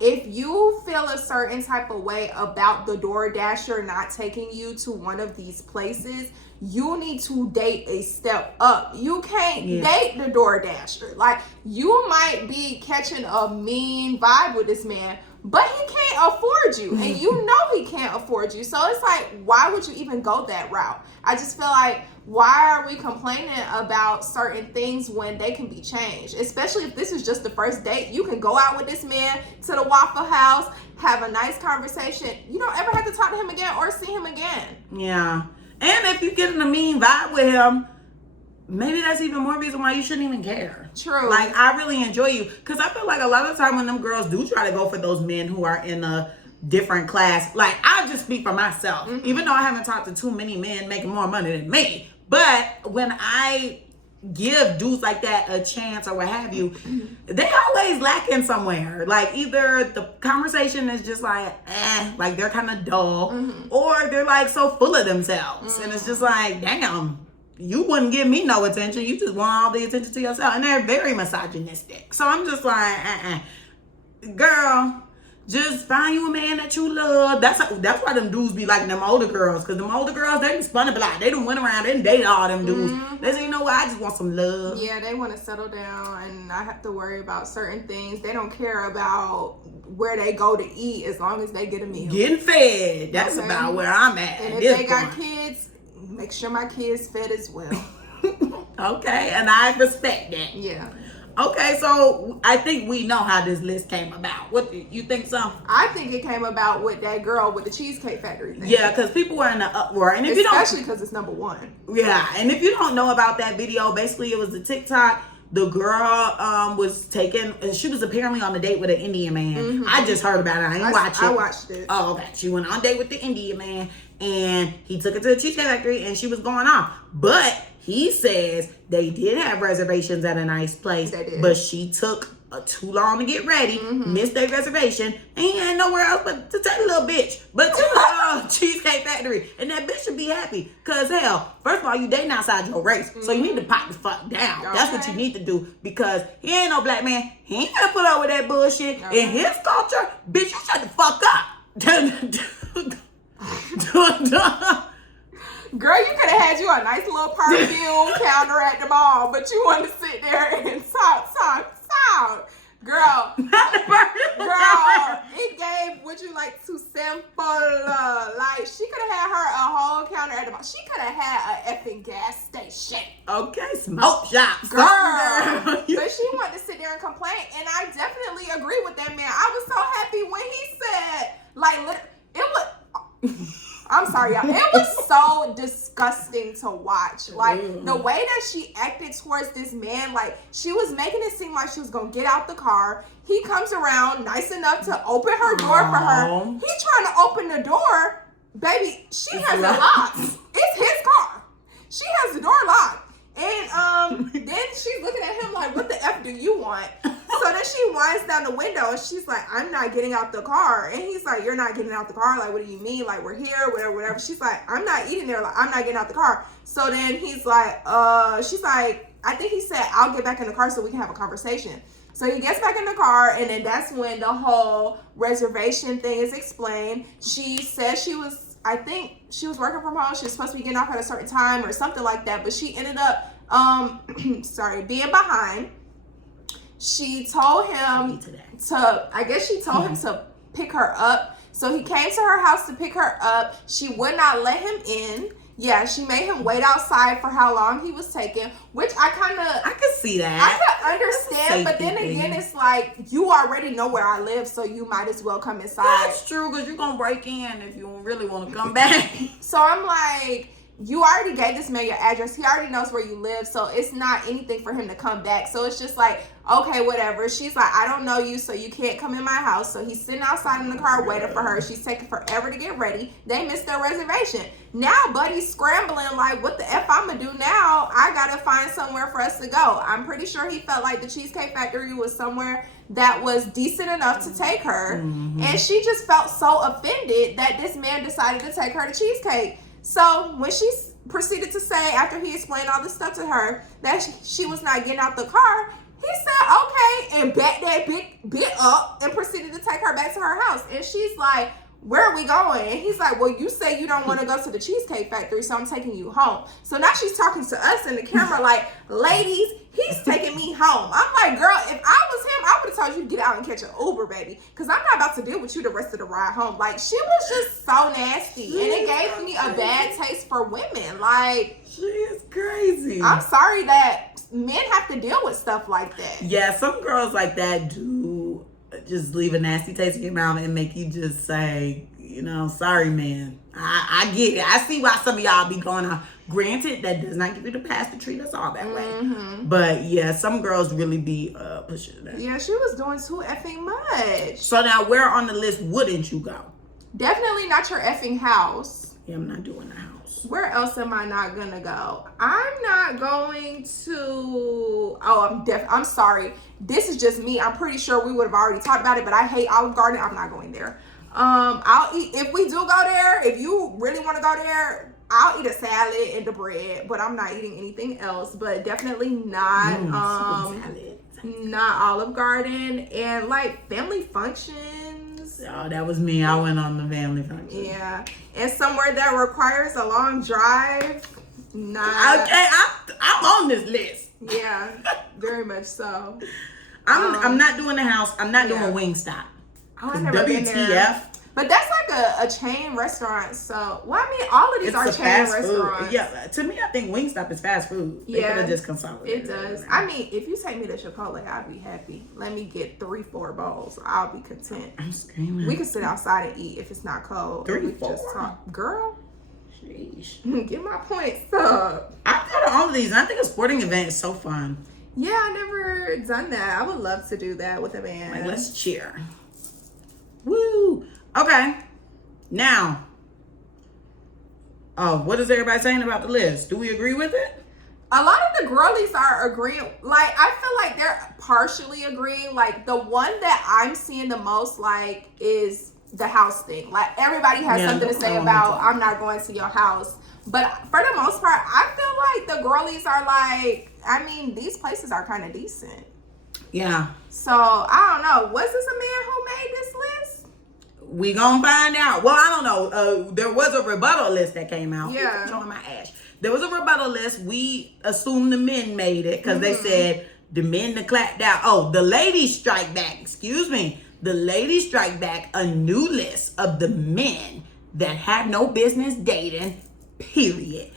if you feel a certain type of way about the DoorDasher not taking you to one of these places, you need to date a step up. You can't date the DoorDasher. Like, you might be catching a mean vibe with this man, but he can't afford you. And you know he can't afford you. So it's like, why would you even go that route? I just feel like, why are we complaining about certain things when they can be changed? Especially if this is just the first date. You can go out with this man to the Waffle House, have a nice conversation. You don't ever have to talk to him again or see him again. Yeah. And if you're getting a mean vibe with him, maybe that's even more reason why you shouldn't even care. True. Like, I really enjoy you. Because I feel like a lot of the time when them girls do try to go for those men who are in a different class, like, I'll just speak for myself. Even though I haven't talked to too many men making more money than me. But when I give dudes like that a chance or what have you, they always lacking somewhere. Like, either the conversation is just like, like they're kind of dull, or they're like so full of themselves. And it's just like, damn, you wouldn't give me no attention. You just want all the attention to yourself. And they're very misogynistic. So I'm just like, girl, just find you a man that you love. That's why them dudes be liking them older girls. Because them older girls, they done spun up a lot. They done went around, they done dated all them dudes. They say, you know what, I just want some love. Yeah, they want to settle down and not have to worry about certain things. They don't care about where they go to eat as long as they get a meal. Getting fed. That's about where I'm at. And if they got kids, make sure my kids fed as well. Okay, and I respect that. Yeah. Okay, so I think we know how this list came about. What you think so? I think it came about with that girl with the Cheesecake Factory thing. Yeah, because people were in the uproar, and if especially because it's number one. Yeah, and if you don't know about that video, basically it was a TikTok. The girl was taken. She was apparently on a date with an Indian man. I just heard about it. I watched it. Oh, okay. She went on a date with the Indian man, and he took her to the Cheesecake Factory, and she was going off. But he says they did have reservations at a nice place, but she took too long to get ready, missed their reservation, and he had nowhere else but to take a little bitch, but to the Cheesecake Factory. And that bitch should be happy, because hell, first of all, you dating outside your race, so you need to pop the fuck down. That's what you need to do, because he ain't no black man. He ain't gonna put up with that bullshit. In his culture, bitch, you shut the fuck up. Girl, you could have had you a nice little perfume counter at the mall, but you wanted to sit there and talk. Girl, it gave what you like too simple. Like, she could have had her a whole counter at the mall. She could have had a effing gas station. Okay, smoke shop. Girl. But she wanted to sit there and complain, and I definitely agree with that man. I was so happy when he said, like, it was... I'm sorry, y'all. It was so disgusting to watch. Like, the way that she acted towards this man, like, she was making it seem like she was going to get out the car. He comes around nice enough to open her door for her. He's trying to open the door. Baby, she has it locked. It's his car. She has the door locked. And then she's looking at him like, what the F do you want? So then she winds down the window and she's like, I'm not getting out the car. And he's like, you're not getting out the car? Like, what do you mean? Like, we're here, whatever. She's like, I'm not eating there. Like, I'm not getting out the car. So then he's like, she's like, I think he said, I'll get back in the car so we can have a conversation. So he gets back in the car, and then that's when the whole reservation thing is explained. She said I think she was working from home. She was supposed to be getting off at a certain time or something like that, but she ended up, being behind. She told him to pick her up. So he came to her house to pick her up. She would not let him in. Yeah, she made him wait outside for how long he was taking, which I could see that. I could understand, but then again, it's like, you already know where I live, so you might as well come inside. That's true, because you're going to break in if you really want to come back. So I'm like, you already gave this man your address. He already knows where you live, so it's not anything for him to come back. So it's just like, okay, whatever. She's like, I don't know you, so you can't come in my house. So he's sitting outside in the car waiting for her. She's taking forever to get ready. They missed their reservation. Now Buddy's scrambling like, what the F I'm gonna do now? I gotta find somewhere for us to go. I'm pretty sure he felt like the Cheesecake Factory was somewhere that was decent enough to take her. And she just felt so offended that this man decided to take her to Cheesecake. So when she proceeded to say, after he explained all this stuff to her, that she was not getting out the car, he said, okay, and backed that bit up and proceeded to take her back to her house. And she's like, where are we going? And he's like, well, you say you don't want to go to the Cheesecake Factory, so I'm taking you home. So now she's talking to us in the camera like, ladies, he's taking me home. I'm like, girl, if I was him, I would have told you to get out and catch an Uber, baby, because I'm not about to deal with you the rest of the ride home. Like, she was just so nasty, and it gave me a bad taste for women. Like, she is crazy. I'm sorry that men have to deal with stuff like that. Yeah, some girls like that do just leave a nasty taste in your mouth and make you just say, you know, sorry, man. I get it. I see why some of y'all be going on. Granted, that does not give you the pass to treat us all that way. But yeah, some girls really be pushing that. Yeah, she was doing too effing much. So now, where on the list wouldn't you go? Definitely not your effing house. Yeah, I'm not doing the house. Where else am I not gonna go? I'm not going to. Oh, I'm sorry. This is just me. I'm pretty sure we would have already talked about it, but I hate Olive Garden. I'm not going there. I'll eat if we do go there. If you really want to go there, I'll eat a salad and the bread, but I'm not eating anything else. But definitely not not Olive Garden. And like family functions. Oh, that was me. I went on the family function. Yeah, and somewhere that requires a long drive. Not okay. I'm on this list. Yeah, very much so. I'm not doing the house. I'm not doing Wingstop. Oh, I've never been there. But that's like a chain restaurant. So, well, I mean, all of these are chain restaurants. Food. Yeah, to me, I think Wingstop is fast food. They could have just consolidated. It does. I mean, if you take me to Chipotle, I'll be happy. Let me get 3-4 bowls. I'll be content. I'm screaming. We can sit outside and eat if it's not cold. 3-4. Girl. Sheesh. Get my points up. I've done all of these, and I think a sporting event is so fun. Yeah, I never done that. I would love to do that with a man. Like, let's cheer. Woo. Okay. Now. Oh, what is everybody saying about the list? Do we agree with it? A lot of the girlies are agreeing. Like, I feel like they're partially agreeing. Like, the one that I'm seeing the most, like, is the house thing. Like, everybody has something to say about, I'm not going to your house. But for the most part, I feel like the girlies are like, I mean, these places are kind of decent. Yeah. So, I don't know. Was this a man who made this list? We gonna find out. Well, I don't know. There was a rebuttal list that came out. Yeah. Showing my ash. There was a rebuttal list. We assumed the men made it because they said the men to clap down. Oh, the ladies strike back. Excuse me. The ladies strike back a new list of the men that have no business dating, period.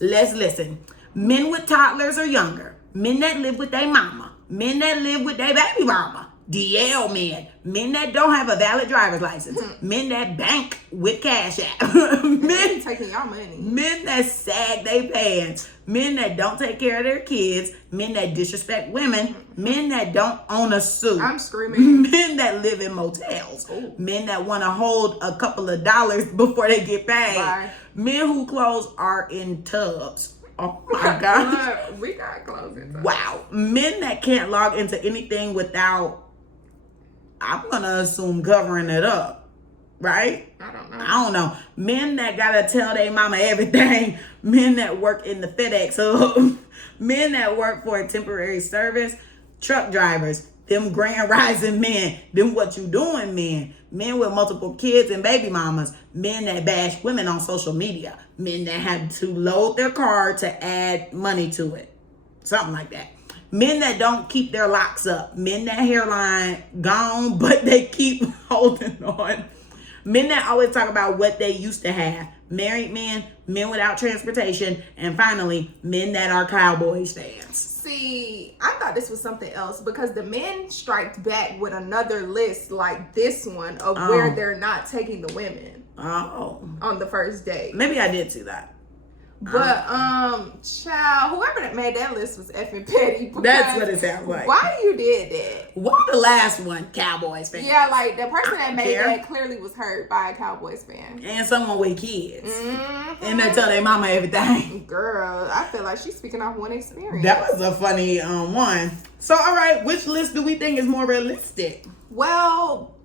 Let's listen. Men with toddlers or younger. Men that live with their mama. Men that live with their baby mama. DL men. Men that don't have a valid driver's license. Men that bank with Cash App. Men taking y'all money. Men that sag they pants. Men that don't take care of their kids. Men that disrespect women. Men that don't own a suit. I'm screaming. Men that live in motels. Ooh. Men that want to hold a couple of dollars before they get paid. Bye. Men whose clothes are in tubs. Oh my God. We got clothes in tubs. Wow. Men that can't log into anything without, I'm going to assume, covering it up. Right? I don't know. Men that got to tell their mama everything. Men that work in the FedEx hub. Men that work for a temporary service. Truck drivers. Them grand rising men. Them what you doing men. Men with multiple kids and baby mamas. Men that bash women on social media. Men that have to load their car to add money to it. Something like that. Men that don't keep their locks up. Men that hairline gone, but they keep holding on. Men that always talk about what they used to have. Married men, men without transportation, and finally, men that are cowboy stands. See, I thought this was something else because the men striked back with another list like this one of where they're not taking the women on the first date. Maybe I did see that. But child, whoever that made that list was effing petty. That's what it sounds like. Why you did that? Why the last one, Cowboys fan? Yeah, like the person that made that clearly was hurt by a Cowboys fan. And someone with kids. And they tell their mama everything. Girl, I feel like she's speaking off one experience. That was a funny one. So, all right, which list do we think is more realistic? Well,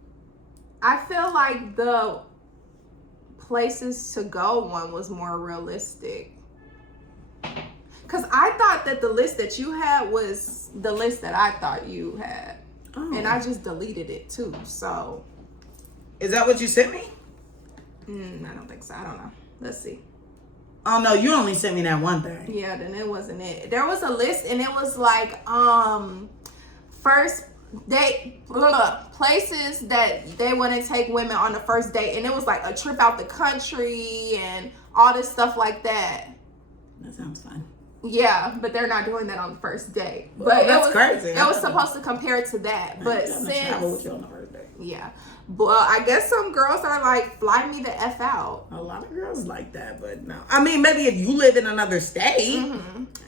I feel like the places to go one was more realistic. Because I thought that the list that you had was the list that I thought you had. And I just deleted it too, so. Is that what you sent me? I don't think so. I don't know. Let's see. Oh, no, you only sent me that one thing. Yeah, then it wasn't it. There was a list and it was like, first date, places that they want to take women on the first date. And it was like a trip out the country and all this stuff like that. That sounds fun. Yeah, but they're not doing that on the first date. Well, but that's crazy. It was supposed to compare to that. But travel with you on the first date. Yeah. Well, I guess some girls are like, fly me the F out. A lot of girls like that, but no. I mean, maybe if you live in another state.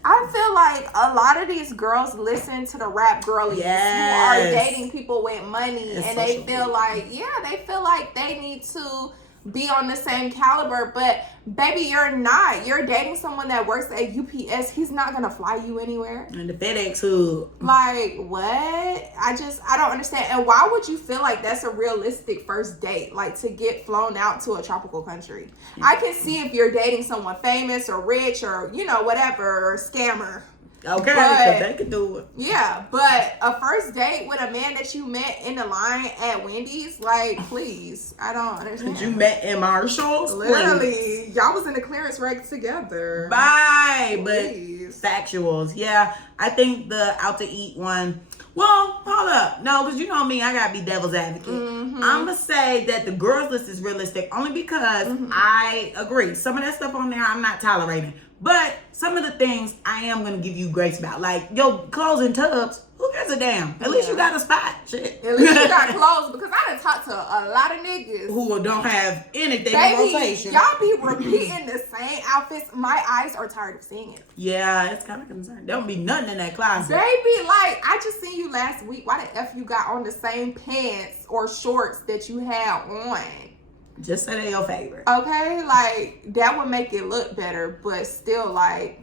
I feel like a lot of these girls listen to the rap girlies who are dating people with money. And they feel like, they feel like they need to be on the same caliber, but baby, you're not. You're dating someone that works at UPS. He's not gonna fly you anywhere. And the FedEx hood. Like, what? I don't understand. And why would you feel like that's a realistic first date? Like, to get flown out to a tropical country. I can see if you're dating someone famous or rich or, whatever, or scammer. Okay, because they could do it. Yeah, but a first date with a man that you met in the line at Wendy's, like, please, I don't understand. You met in Marshall's? Literally, y'all was in the clearance rack together. Bye, please. But factuals. Yeah, I think the out to eat one. Well, hold up. No, because you know me, I gotta be devil's advocate. I'm gonna say that the girls list is realistic only because I agree. Some of that stuff on there I'm not tolerating. But some of the things I am going to give you grace about. Like, your clothes and tubs, who gives a damn? At least you got a spot. Shit. At least you got clothes. Because I done talked to a lot of niggas who don't have anything in rotation. Y'all be repeating the same outfits. My eyes are tired of seeing it. Yeah, it's kind of concerning. There don't be nothing in that closet. They be like, I just seen you last week. Why the F you got on the same pants or shorts that you had on? Just say they're your favorite. Okay, like, that would make it look better, but still, like,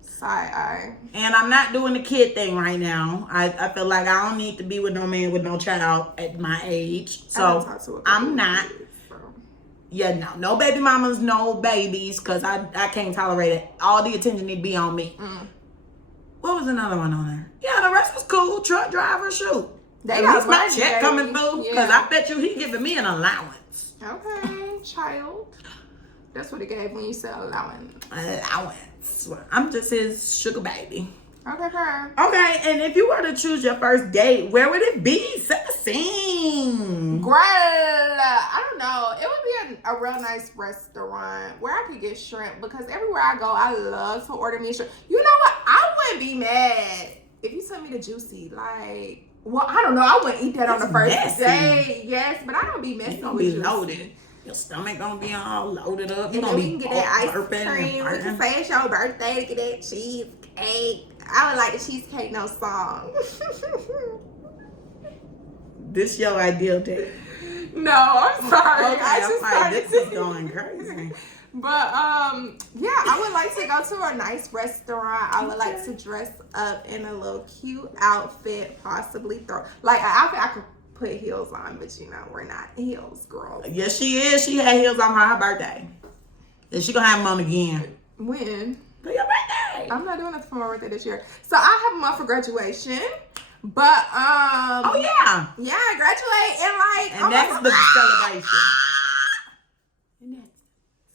side eye. And I'm not doing the kid thing right now. I feel like I don't need to be with no man with no child at my age. So, I'm not. Yeah, no baby mamas, no babies, because I can't tolerate it. All the attention need to be on me. What was another one on there? Yeah, the rest was cool. Truck driver, shoot. They got my check coming through, because I bet you he giving me an allowance. Okay, child. That's what it gave when you said allowance. Allowance. I'm just his sugar baby. Okay, girl. Okay, and if you were to choose your first date, where would it be? Set the scene. Girl, I don't know. It would be a real nice restaurant where I could get shrimp, because everywhere I go, I love to order me shrimp. You know what? I wouldn't be mad if you sent me the juicy, like. Well, I don't know. I wouldn't eat that on the first day. Yes, but I don't be messing with you. Loaded. Your stomach gonna be all loaded up. You and gonna we can get that ice cream. We can say it's your birthday to get that cheesecake. I would like the cheesecake no song. This your ideal date? No, I'm sorry. Okay, I just started this is going crazy. But yeah, I would like to go to a nice restaurant. I would like to dress up in a little cute outfit, possibly throw like an outfit I could put heels on, but we're not heels girls. Yes, she is. She had heels on her birthday, and she gonna have them on again. When? For your birthday. I'm not doing it for my birthday this year, so I have a month for graduation. But oh yeah, I graduate in like and that's the celebration.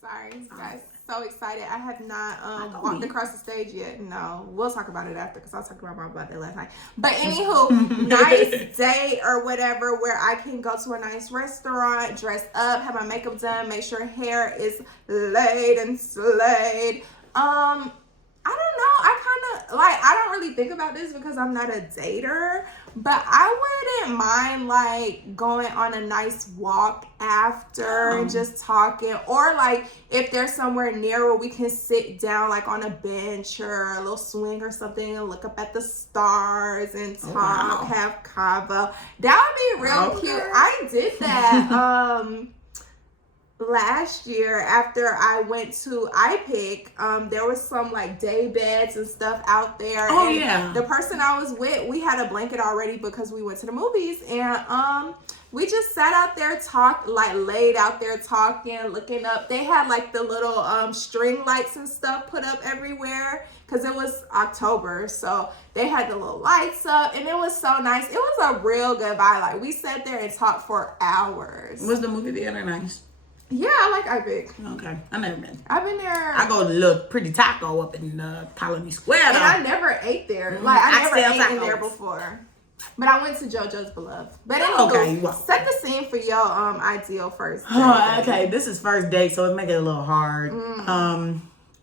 Sorry, guys. so excited. I have not walked across the stage yet. No, we'll talk about it after because I was talking about my birthday last night. But anywho, nice day or whatever where I can go to a nice restaurant, dress up, have my makeup done, make sure hair is laid and slayed. I don't know. I kind of like, I don't really think about this because I'm not a dater, but I wouldn't mind like going on a nice walk after and just talking, or like if there's somewhere near where we can sit down like on a bench or a little swing or something and look up at the stars and talk, have kava. That would be real cute. I did that. Last year after I went to iPick, there was some like day beds and stuff out there. Oh, and yeah. The person I was with, we had a blanket already because we went to the movies, and we just sat out there, laid out there talking, looking up. They had like the little string lights and stuff put up everywhere because it was October, so they had the little lights up, and it was so nice. It was a real good vibe. Like, we sat there and talked for hours. Was the movie theater nice? Yeah, I like iPick. Okay, I never been. I've been there. I go to Little Pretty Taco up in Colony Square. And I never ate there. Like, I never ate in there before. But I went to JoJo's Beloved. But anyway, set the scene for your ideal first date. Oh, okay, this is first date, so it make it a little hard.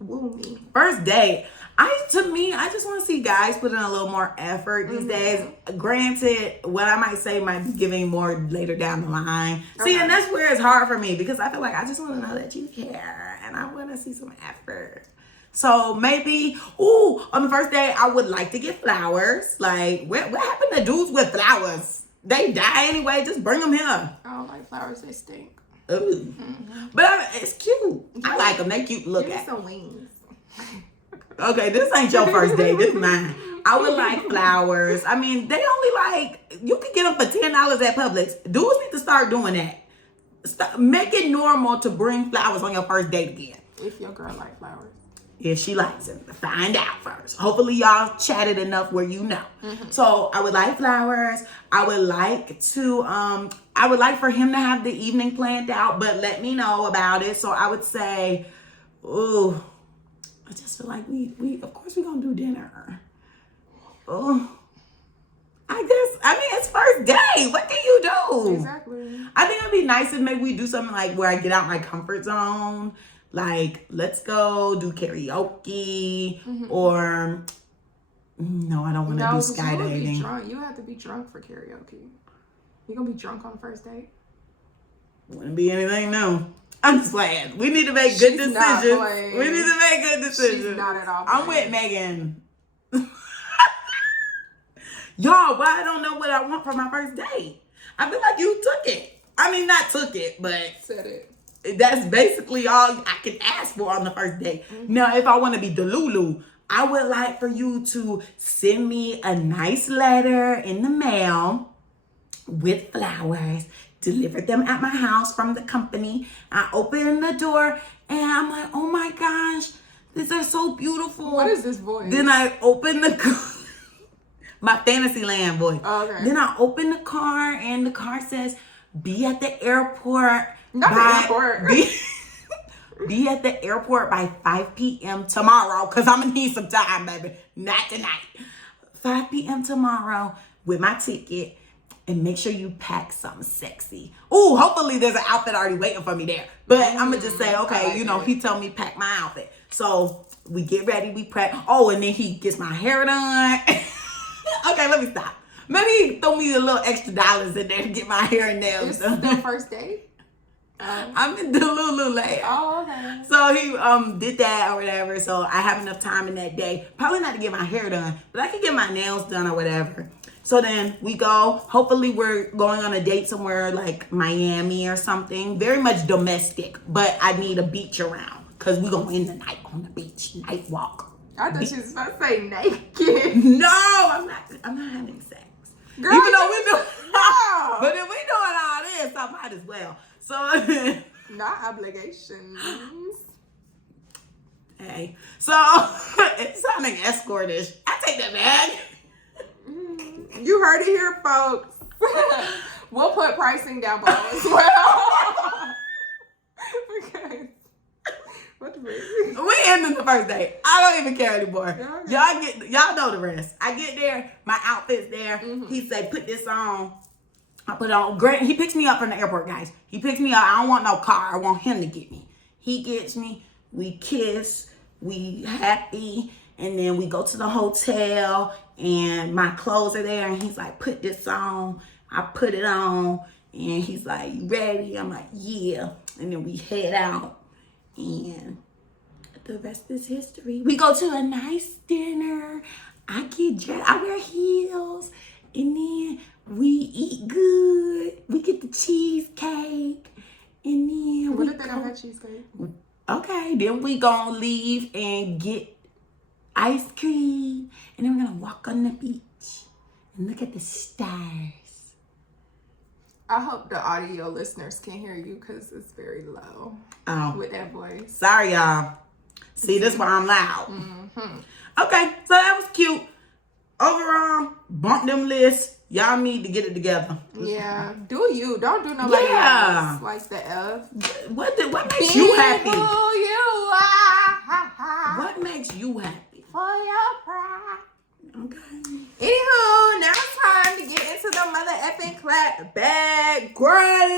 Woo me. First date. I just want to see guys put in a little more effort these days. Granted, what I might say might be giving more later down the line. See, and that's where it's hard for me because I feel like I just want to know that you care and I want to see some effort. So maybe, on the first day, I would like to get flowers. Like, what happened to dudes with flowers? They die anyway. Just bring them here. I don't like flowers. They stink. Ooh. But it's cute. I like them. They cute to look at. Give me some wings. Okay, this ain't your first date. This is mine. I would like flowers. I mean, they only you can get them for $10 at Publix. Dudes need to start doing that. Make it normal to bring flowers on your first date again. If your girl like flowers. If she likes it. Find out first. Hopefully y'all chatted enough where you know. So I would like flowers. I would like for him to have the evening planned out, but let me know about it. So I would say, I just feel like we of course we're gonna do dinner. It's first date. What can you do? Exactly. I think it'd be nice if maybe we do something like where I get out my comfort zone. Like, let's go do karaoke or no, I don't want to do skydiving. You have to be drunk for karaoke. You gonna be drunk on the first date? Wouldn't be anything new. I'm just playing. We need to make good decisions. We need to make good decisions. She's not at all I'm with Megan. Y'all, why I don't know what I want for my first date? I feel like you took it. I mean, not took it, but said it. That's basically all I can ask for on the first date. Now, if I want to be Delulu, I would like for you to send me a nice letter in the mail with flowers. Deliver them at my house from the company. I open the door and I'm like, oh my gosh, these are so beautiful. What is this voice? Then I open my Fantasyland voice. Oh, okay. Then I open the car and the car says, be at the airport. Not the airport. Be at the airport by 5 p.m. tomorrow because I'm going to need some time, baby. Not tonight. 5 p.m. tomorrow with my ticket. And make sure you pack something sexy. Ooh, hopefully there's an outfit already waiting for me there. But I'm going to just say, okay, he told me pack my outfit. So we get ready, we prep. Oh, and then he gets my hair done. Okay, let me stop. Maybe he throw me a little extra dollars in there to get my hair and nails done. It's the first date? I'm in Delulu later. Oh, okay. So he did that or whatever. So I have enough time in that day. Probably not to get my hair done, but I can get my nails done or whatever. So then we go. Hopefully we're going on a date somewhere like Miami or something. Very much domestic, but I need a beach around because we're going to end the night on the beach. Night walk. I thought she was about to say naked. No, I'm not having sex. Girl, even though we're doing no. But if we're doing all this, I might as well. So not obligations. Hey. So it's sounding escortish. I take that back. You heard it here, folks. We'll put pricing down below as well. What the fuck? We ending the first day. I don't even care anymore. Y'all know the rest. I get there, my outfit's there. He say, put this on. I put it on. He picks me up from the airport, guys. He picks me up. I don't want no car. I want him to get me. He gets me. We kiss. We happy. And then we go to the hotel. And my clothes are there. And he's like, put this on. I put it on. And he's like, you ready? I'm like, yeah. And then we head out. And the rest is history. We go to a nice dinner. I get dressed. I wear heels. And then we eat good. We get the cheesecake. And then what if they don't have cheesecake? Okay, then we gonna leave and get ice cream. And then we're gonna walk on the beach and look at the stars. I hope the audio listeners can hear you because it's very low with that voice. Sorry, y'all. See, this is why I'm loud. Okay, so that was cute. Overall, bump them lists. Y'all need to get it together. Yeah, do you. Don't do nobody else. Like the F. What makes you happy? Who you are. What makes you happy? For your pride. Okay. Anywho, now it's time to get into the mother effing clapback, girl.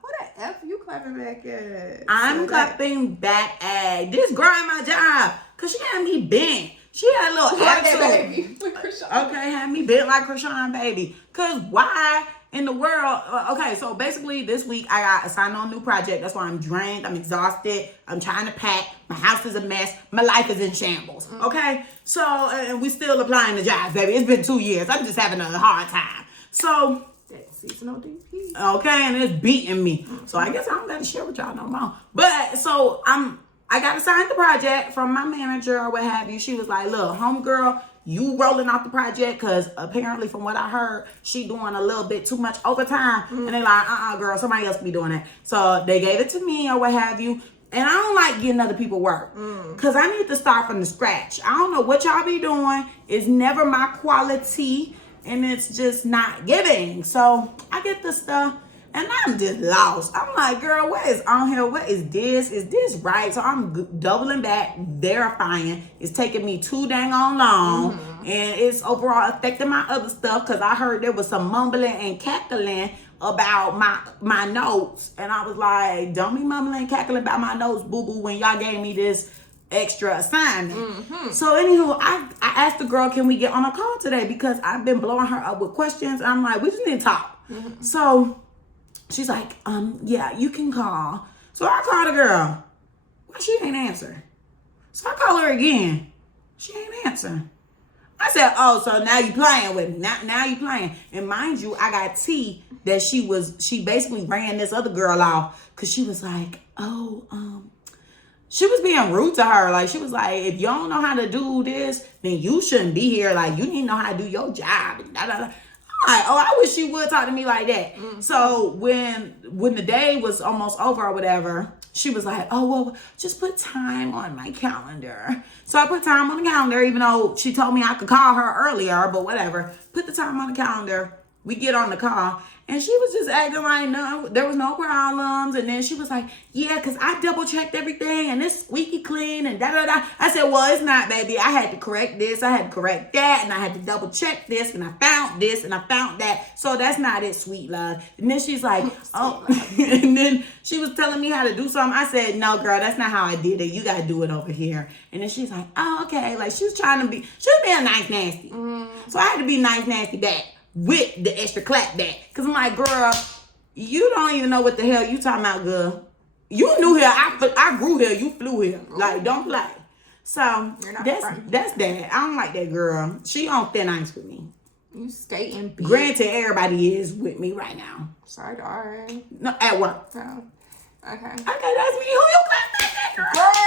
What the F you clapping back at? I'm clapping back at this girl at my job because she had me bent. She had a little attitude. Okay, had me bent like Krishan baby. Because why in the world? Okay, so basically this week I got assigned on a new project. That's why I'm drained. I'm exhausted. I'm trying to pack. My house is a mess. My life is in shambles. Okay? So, and we still applying the jobs, baby. It's been 2 years. I'm just having a hard time. So, that's seasonal DP. Okay, and it's beating me. So I guess I don't got to share with y'all no more. But, so I got assigned the project from my manager or what have you. She was like, look, homegirl, you rolling off the project because apparently from what I heard, she doing a little bit too much overtime. And they like, girl, somebody else be doing that. So they gave it to me or what have you. And I don't like getting other people work because I need to start from the scratch. I don't know what y'all be doing. It's never my quality and it's just not giving. So I get the stuff. And I'm just lost. I'm like, girl, what is on here? What is this? Is this right? So I'm doubling back, verifying. It's taking me too dang on long. And it's overall affecting my other stuff because I heard there was some mumbling and cackling about my notes. And I was like, don't be mumbling and cackling about my notes, boo-boo, when y'all gave me this extra assignment. So anywho, I asked the girl, can we get on a call today? Because I've been blowing her up with questions. And I'm like, we just need to talk. So she's like, yeah, you can call. So I called the girl. Why she ain't answer? So I call her again. She ain't answer. I said, oh, so now you playing with me. Now you playing. And mind you, I got tea that she basically ran this other girl off because she was like, she was being rude to her. Like, she was like, if you don't know how to do this, then you shouldn't be here. Like, you need to know how to do your job. And like, oh, I wish she would talk to me like that. So when the day was almost over or whatever, she was like, oh, well, just put time on my calendar. So I put time on the calendar, even though she told me I could call her earlier, but whatever. Put the time on the calendar. We get on the call. And she was just acting like, no, there was no problems. And then she was like, yeah, because I double checked everything and it's squeaky clean and da-da-da. I said, well, it's not, baby. I had to correct this. I had to correct that. And I had to double check this. And I found this and I found that. So that's not it, sweet love. And then she's like, oh. And then she was telling me how to do something. I said, no, girl, that's not how I did it. You got to do it over here. And then she's like, oh, okay. Like, she was being nice, nasty. So I had to be nice, nasty back. With the extra clapback. Because I'm like, girl, you don't even know what the hell you talking about, girl. You knew here. I grew here. You flew here. Like, don't play. So, that's that. I don't like that girl. She on thin ice with me. You skating. Granted, everybody is with me right now. Sorry. No, at work. Oh, okay. Okay, that's me. Who you clapping at, girl? Girl!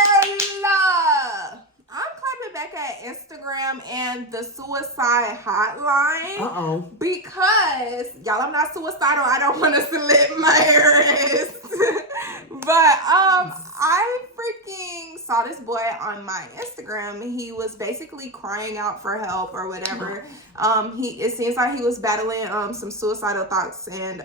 I'm clapping back at Instagram and the suicide hotline. Because, y'all, I'm not suicidal. I don't want to slit my wrist. But I freaking saw this boy on my Instagram. He was basically crying out for help or whatever. It seems like he was battling some suicidal thoughts and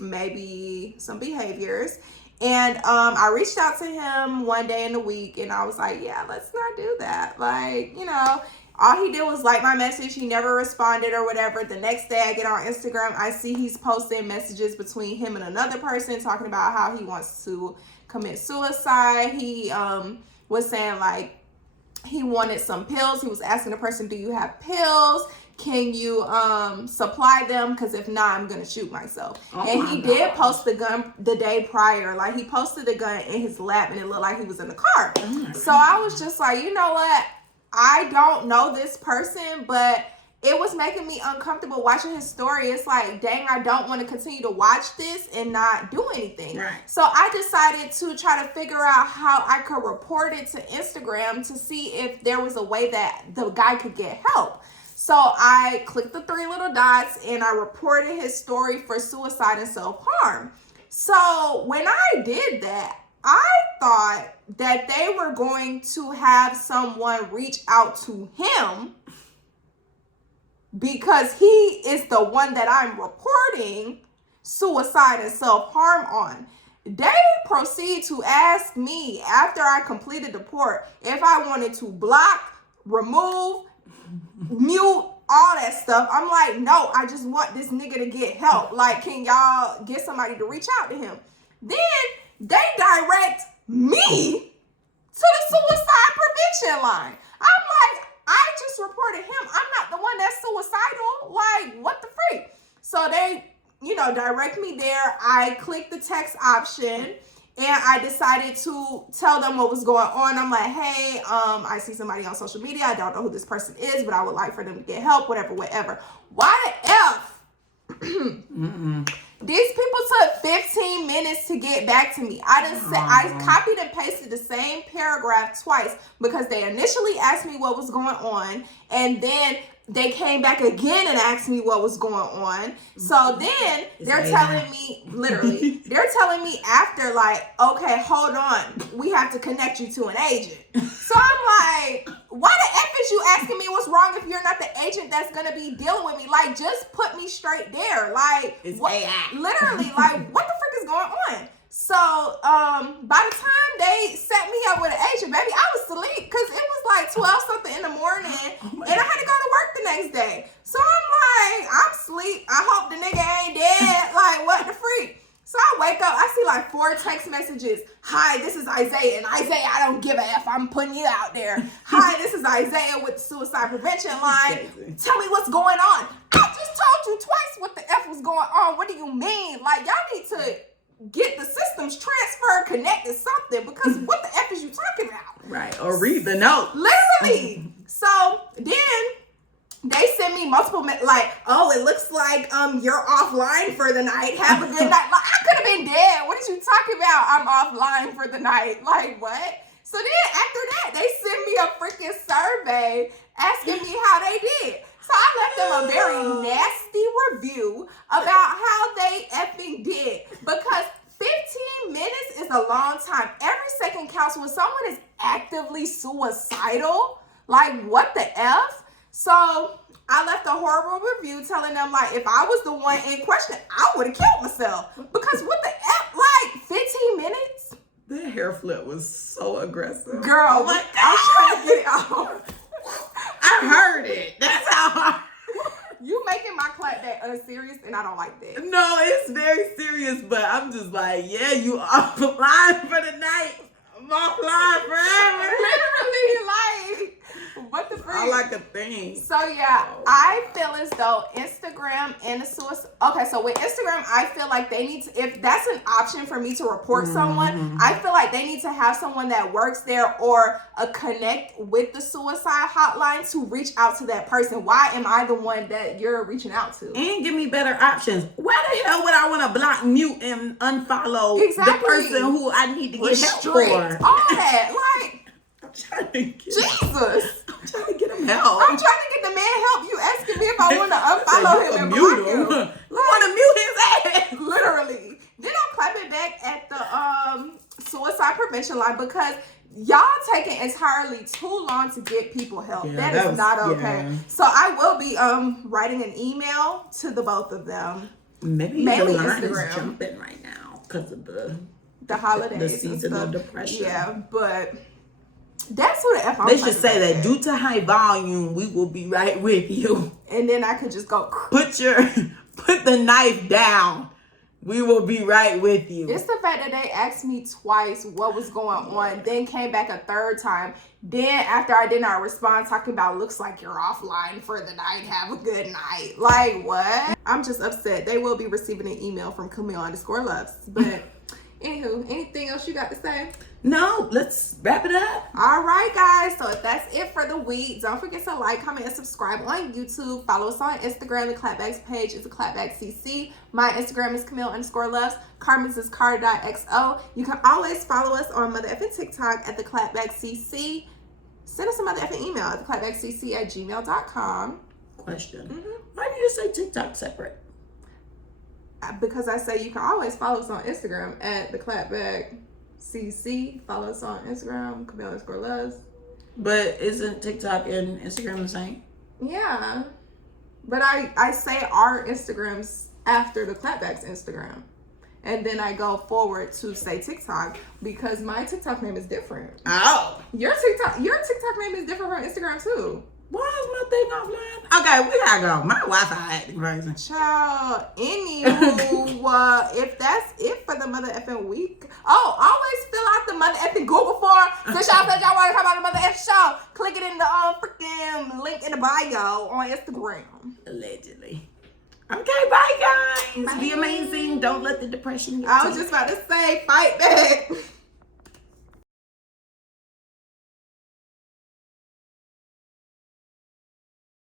maybe some behaviors. And I reached out to him one day in the week, and I was like, yeah, let's not do that. Like, you know, all he did was like my message. He never responded or whatever. The next day I get on Instagram, I see he's posting messages between him and another person talking about how he wants to commit suicide. He was saying like he wanted some pills. He was asking the person, do you have pills? Can you supply them? Because if not, I'm going to shoot myself. And he did post the gun the day prior. Like, he posted the gun in his lap, and it looked like he was in the car. So I was just like, you know what? I don't know this person, but it was making me uncomfortable watching his story. It's like, dang, I don't want to continue to watch this and not do anything. Right. So I decided to try to figure out how I could report it to Instagram to see if there was a way that the guy could get help. So I clicked the 3 little dots and I reported his story for suicide and self-harm. So when I did that, I thought that they were going to have someone reach out to him because he is the one that I'm reporting suicide and self-harm on. They proceed to ask me after I completed the report if I wanted to block, remove, mute, all that stuff. I'm like, no, I just want this nigga to get help. Like, can y'all get somebody to reach out to him? Then they direct me to the suicide prevention line. I'm like, I just reported him. I'm not the one that's suicidal. Like, what the freak? So they, you know, direct me there. I clicked the text option. And I decided to tell them what was going on. I'm like, hey, I see somebody on social media. I don't know who this person is, but I would like for them to get help, whatever. Why the F? These people took 15 minutes to get back to me. I copied and pasted the same paragraph twice because they initially asked me what was going on, and then they came back again and asked me what was going on. So then they're telling me, literally, they're telling me after, like, okay, hold on, we have to connect you to an agent. So I'm like, why the F is you asking me what's wrong if you're not the agent that's gonna be dealing with me? Like, just put me straight there. Like, it's what, AI. Literally, like, what the frick is going on? So, by the time they set me up with an agent, baby, I was asleep because it was like 12 something in the morning, and I had to go to work the next day. So I'm like, I'm asleep. I hope the nigga ain't dead. Like, what the freak? So I wake up, I see like 4 text messages. Hi, this is Isaiah. And Isaiah, I don't give a F. I'm putting you out there. Hi, this is Isaiah with the suicide prevention line. Tell me what's going on. I just told you twice what the F was going on. What do you mean? Like, y'all need to get the systems transferred, connected, something, because what the F is you talking about? Right, or read the note. Literally. So then they send me multiple, like, oh, it looks like you're offline for the night. Have a good night. Like, I could have been dead. What are you talking about? I'm offline for the night. Like, what? So then after that, they send me a freaking survey asking me how they did. So I left them a very nasty review about how they effing did, because 15 minutes is a long time. Every second counts when someone is actively suicidal. Like, what the F? So I left a horrible review telling them, like, if I was the one in question, I would have killed myself. Because what the F? Like, 15 minutes? The hair flip was so aggressive. Girl, oh my God. I'm trying to get it off. I heard it. That's how You making my clapback unserious, and I don't like that. No, it's very serious, but I'm just like, yeah, you offline for the night. I'm offline forever. Literally, like, what the freak? I like a thing. So yeah, I feel as though Instagram and the suicide. Okay, so with Instagram, I feel like they need to, if that's an option for me to report someone, I feel like they need to have someone that works there or a connect with the suicide hotline to reach out to that person. Why am I the one that you're reaching out to? And give me better options. Why the hell would I want to block, mute, and unfollow the person who I need to get help for? All that, like. I'm trying to get Jesus. I'm trying to get him help. I'm trying to get the man help. You asking me if I want to unfollow him and block him. You want to mute his ass? Literally. Then I'll clap it back at the suicide prevention line, because y'all taking entirely too long to get people help. Yeah, that is not okay. Yeah. So I will be writing an email to the both of them. Maybe mainly the line Instagram. is jumping right now because of the the holidays. The seasonal depression. Yeah, but that's what the F I'm They should say that due to high volume, we will be right with you. And then I could just go put the knife down. We will be right with you. It's the fact that they asked me twice what was going on, then came back a third time. Then after I did not respond, talking about looks like you're offline for the night. Have a good night. Like what? I'm just upset. They will be receiving an email from Camille_Loves. But anywho, anything else you got to say? No, let's wrap it up. All right, guys. So if that's it for the week, don't forget to like, comment, and subscribe on YouTube. Follow us on Instagram. The Clapback's page is theclapbackcc. My Instagram is Camille_Loves. Carmen's is car.xo. You can always follow us on Mother Effing TikTok at theclapbackcc. Send us a Mother Effing email at theclapbackcc@gmail.com. Question. Why do you say TikTok separate? Because I say you can always follow us on Instagram at theclapbackcc. Follow us on Instagram, Camille_Loves. But isn't TikTok and Instagram the same? Yeah. But I say our Instagrams after the Clapback's Instagram. And then I go forward to say TikTok because my TikTok name is different. Oh. Your TikTok name is different from Instagram too. Why is my thing offline? Okay, we gotta go. My Wi-Fi acting crazy. Child. Anywho, if that's it for the Mother Effing week. Oh, always fill out the Mother Effing Google form. Since y'all said y'all want to come on the Mother Effing show, click it in the freaking link in the bio on Instagram. Allegedly. Okay, bye guys. Bye. Be amazing. Don't let the depression get I to was you. just about to say, fight back.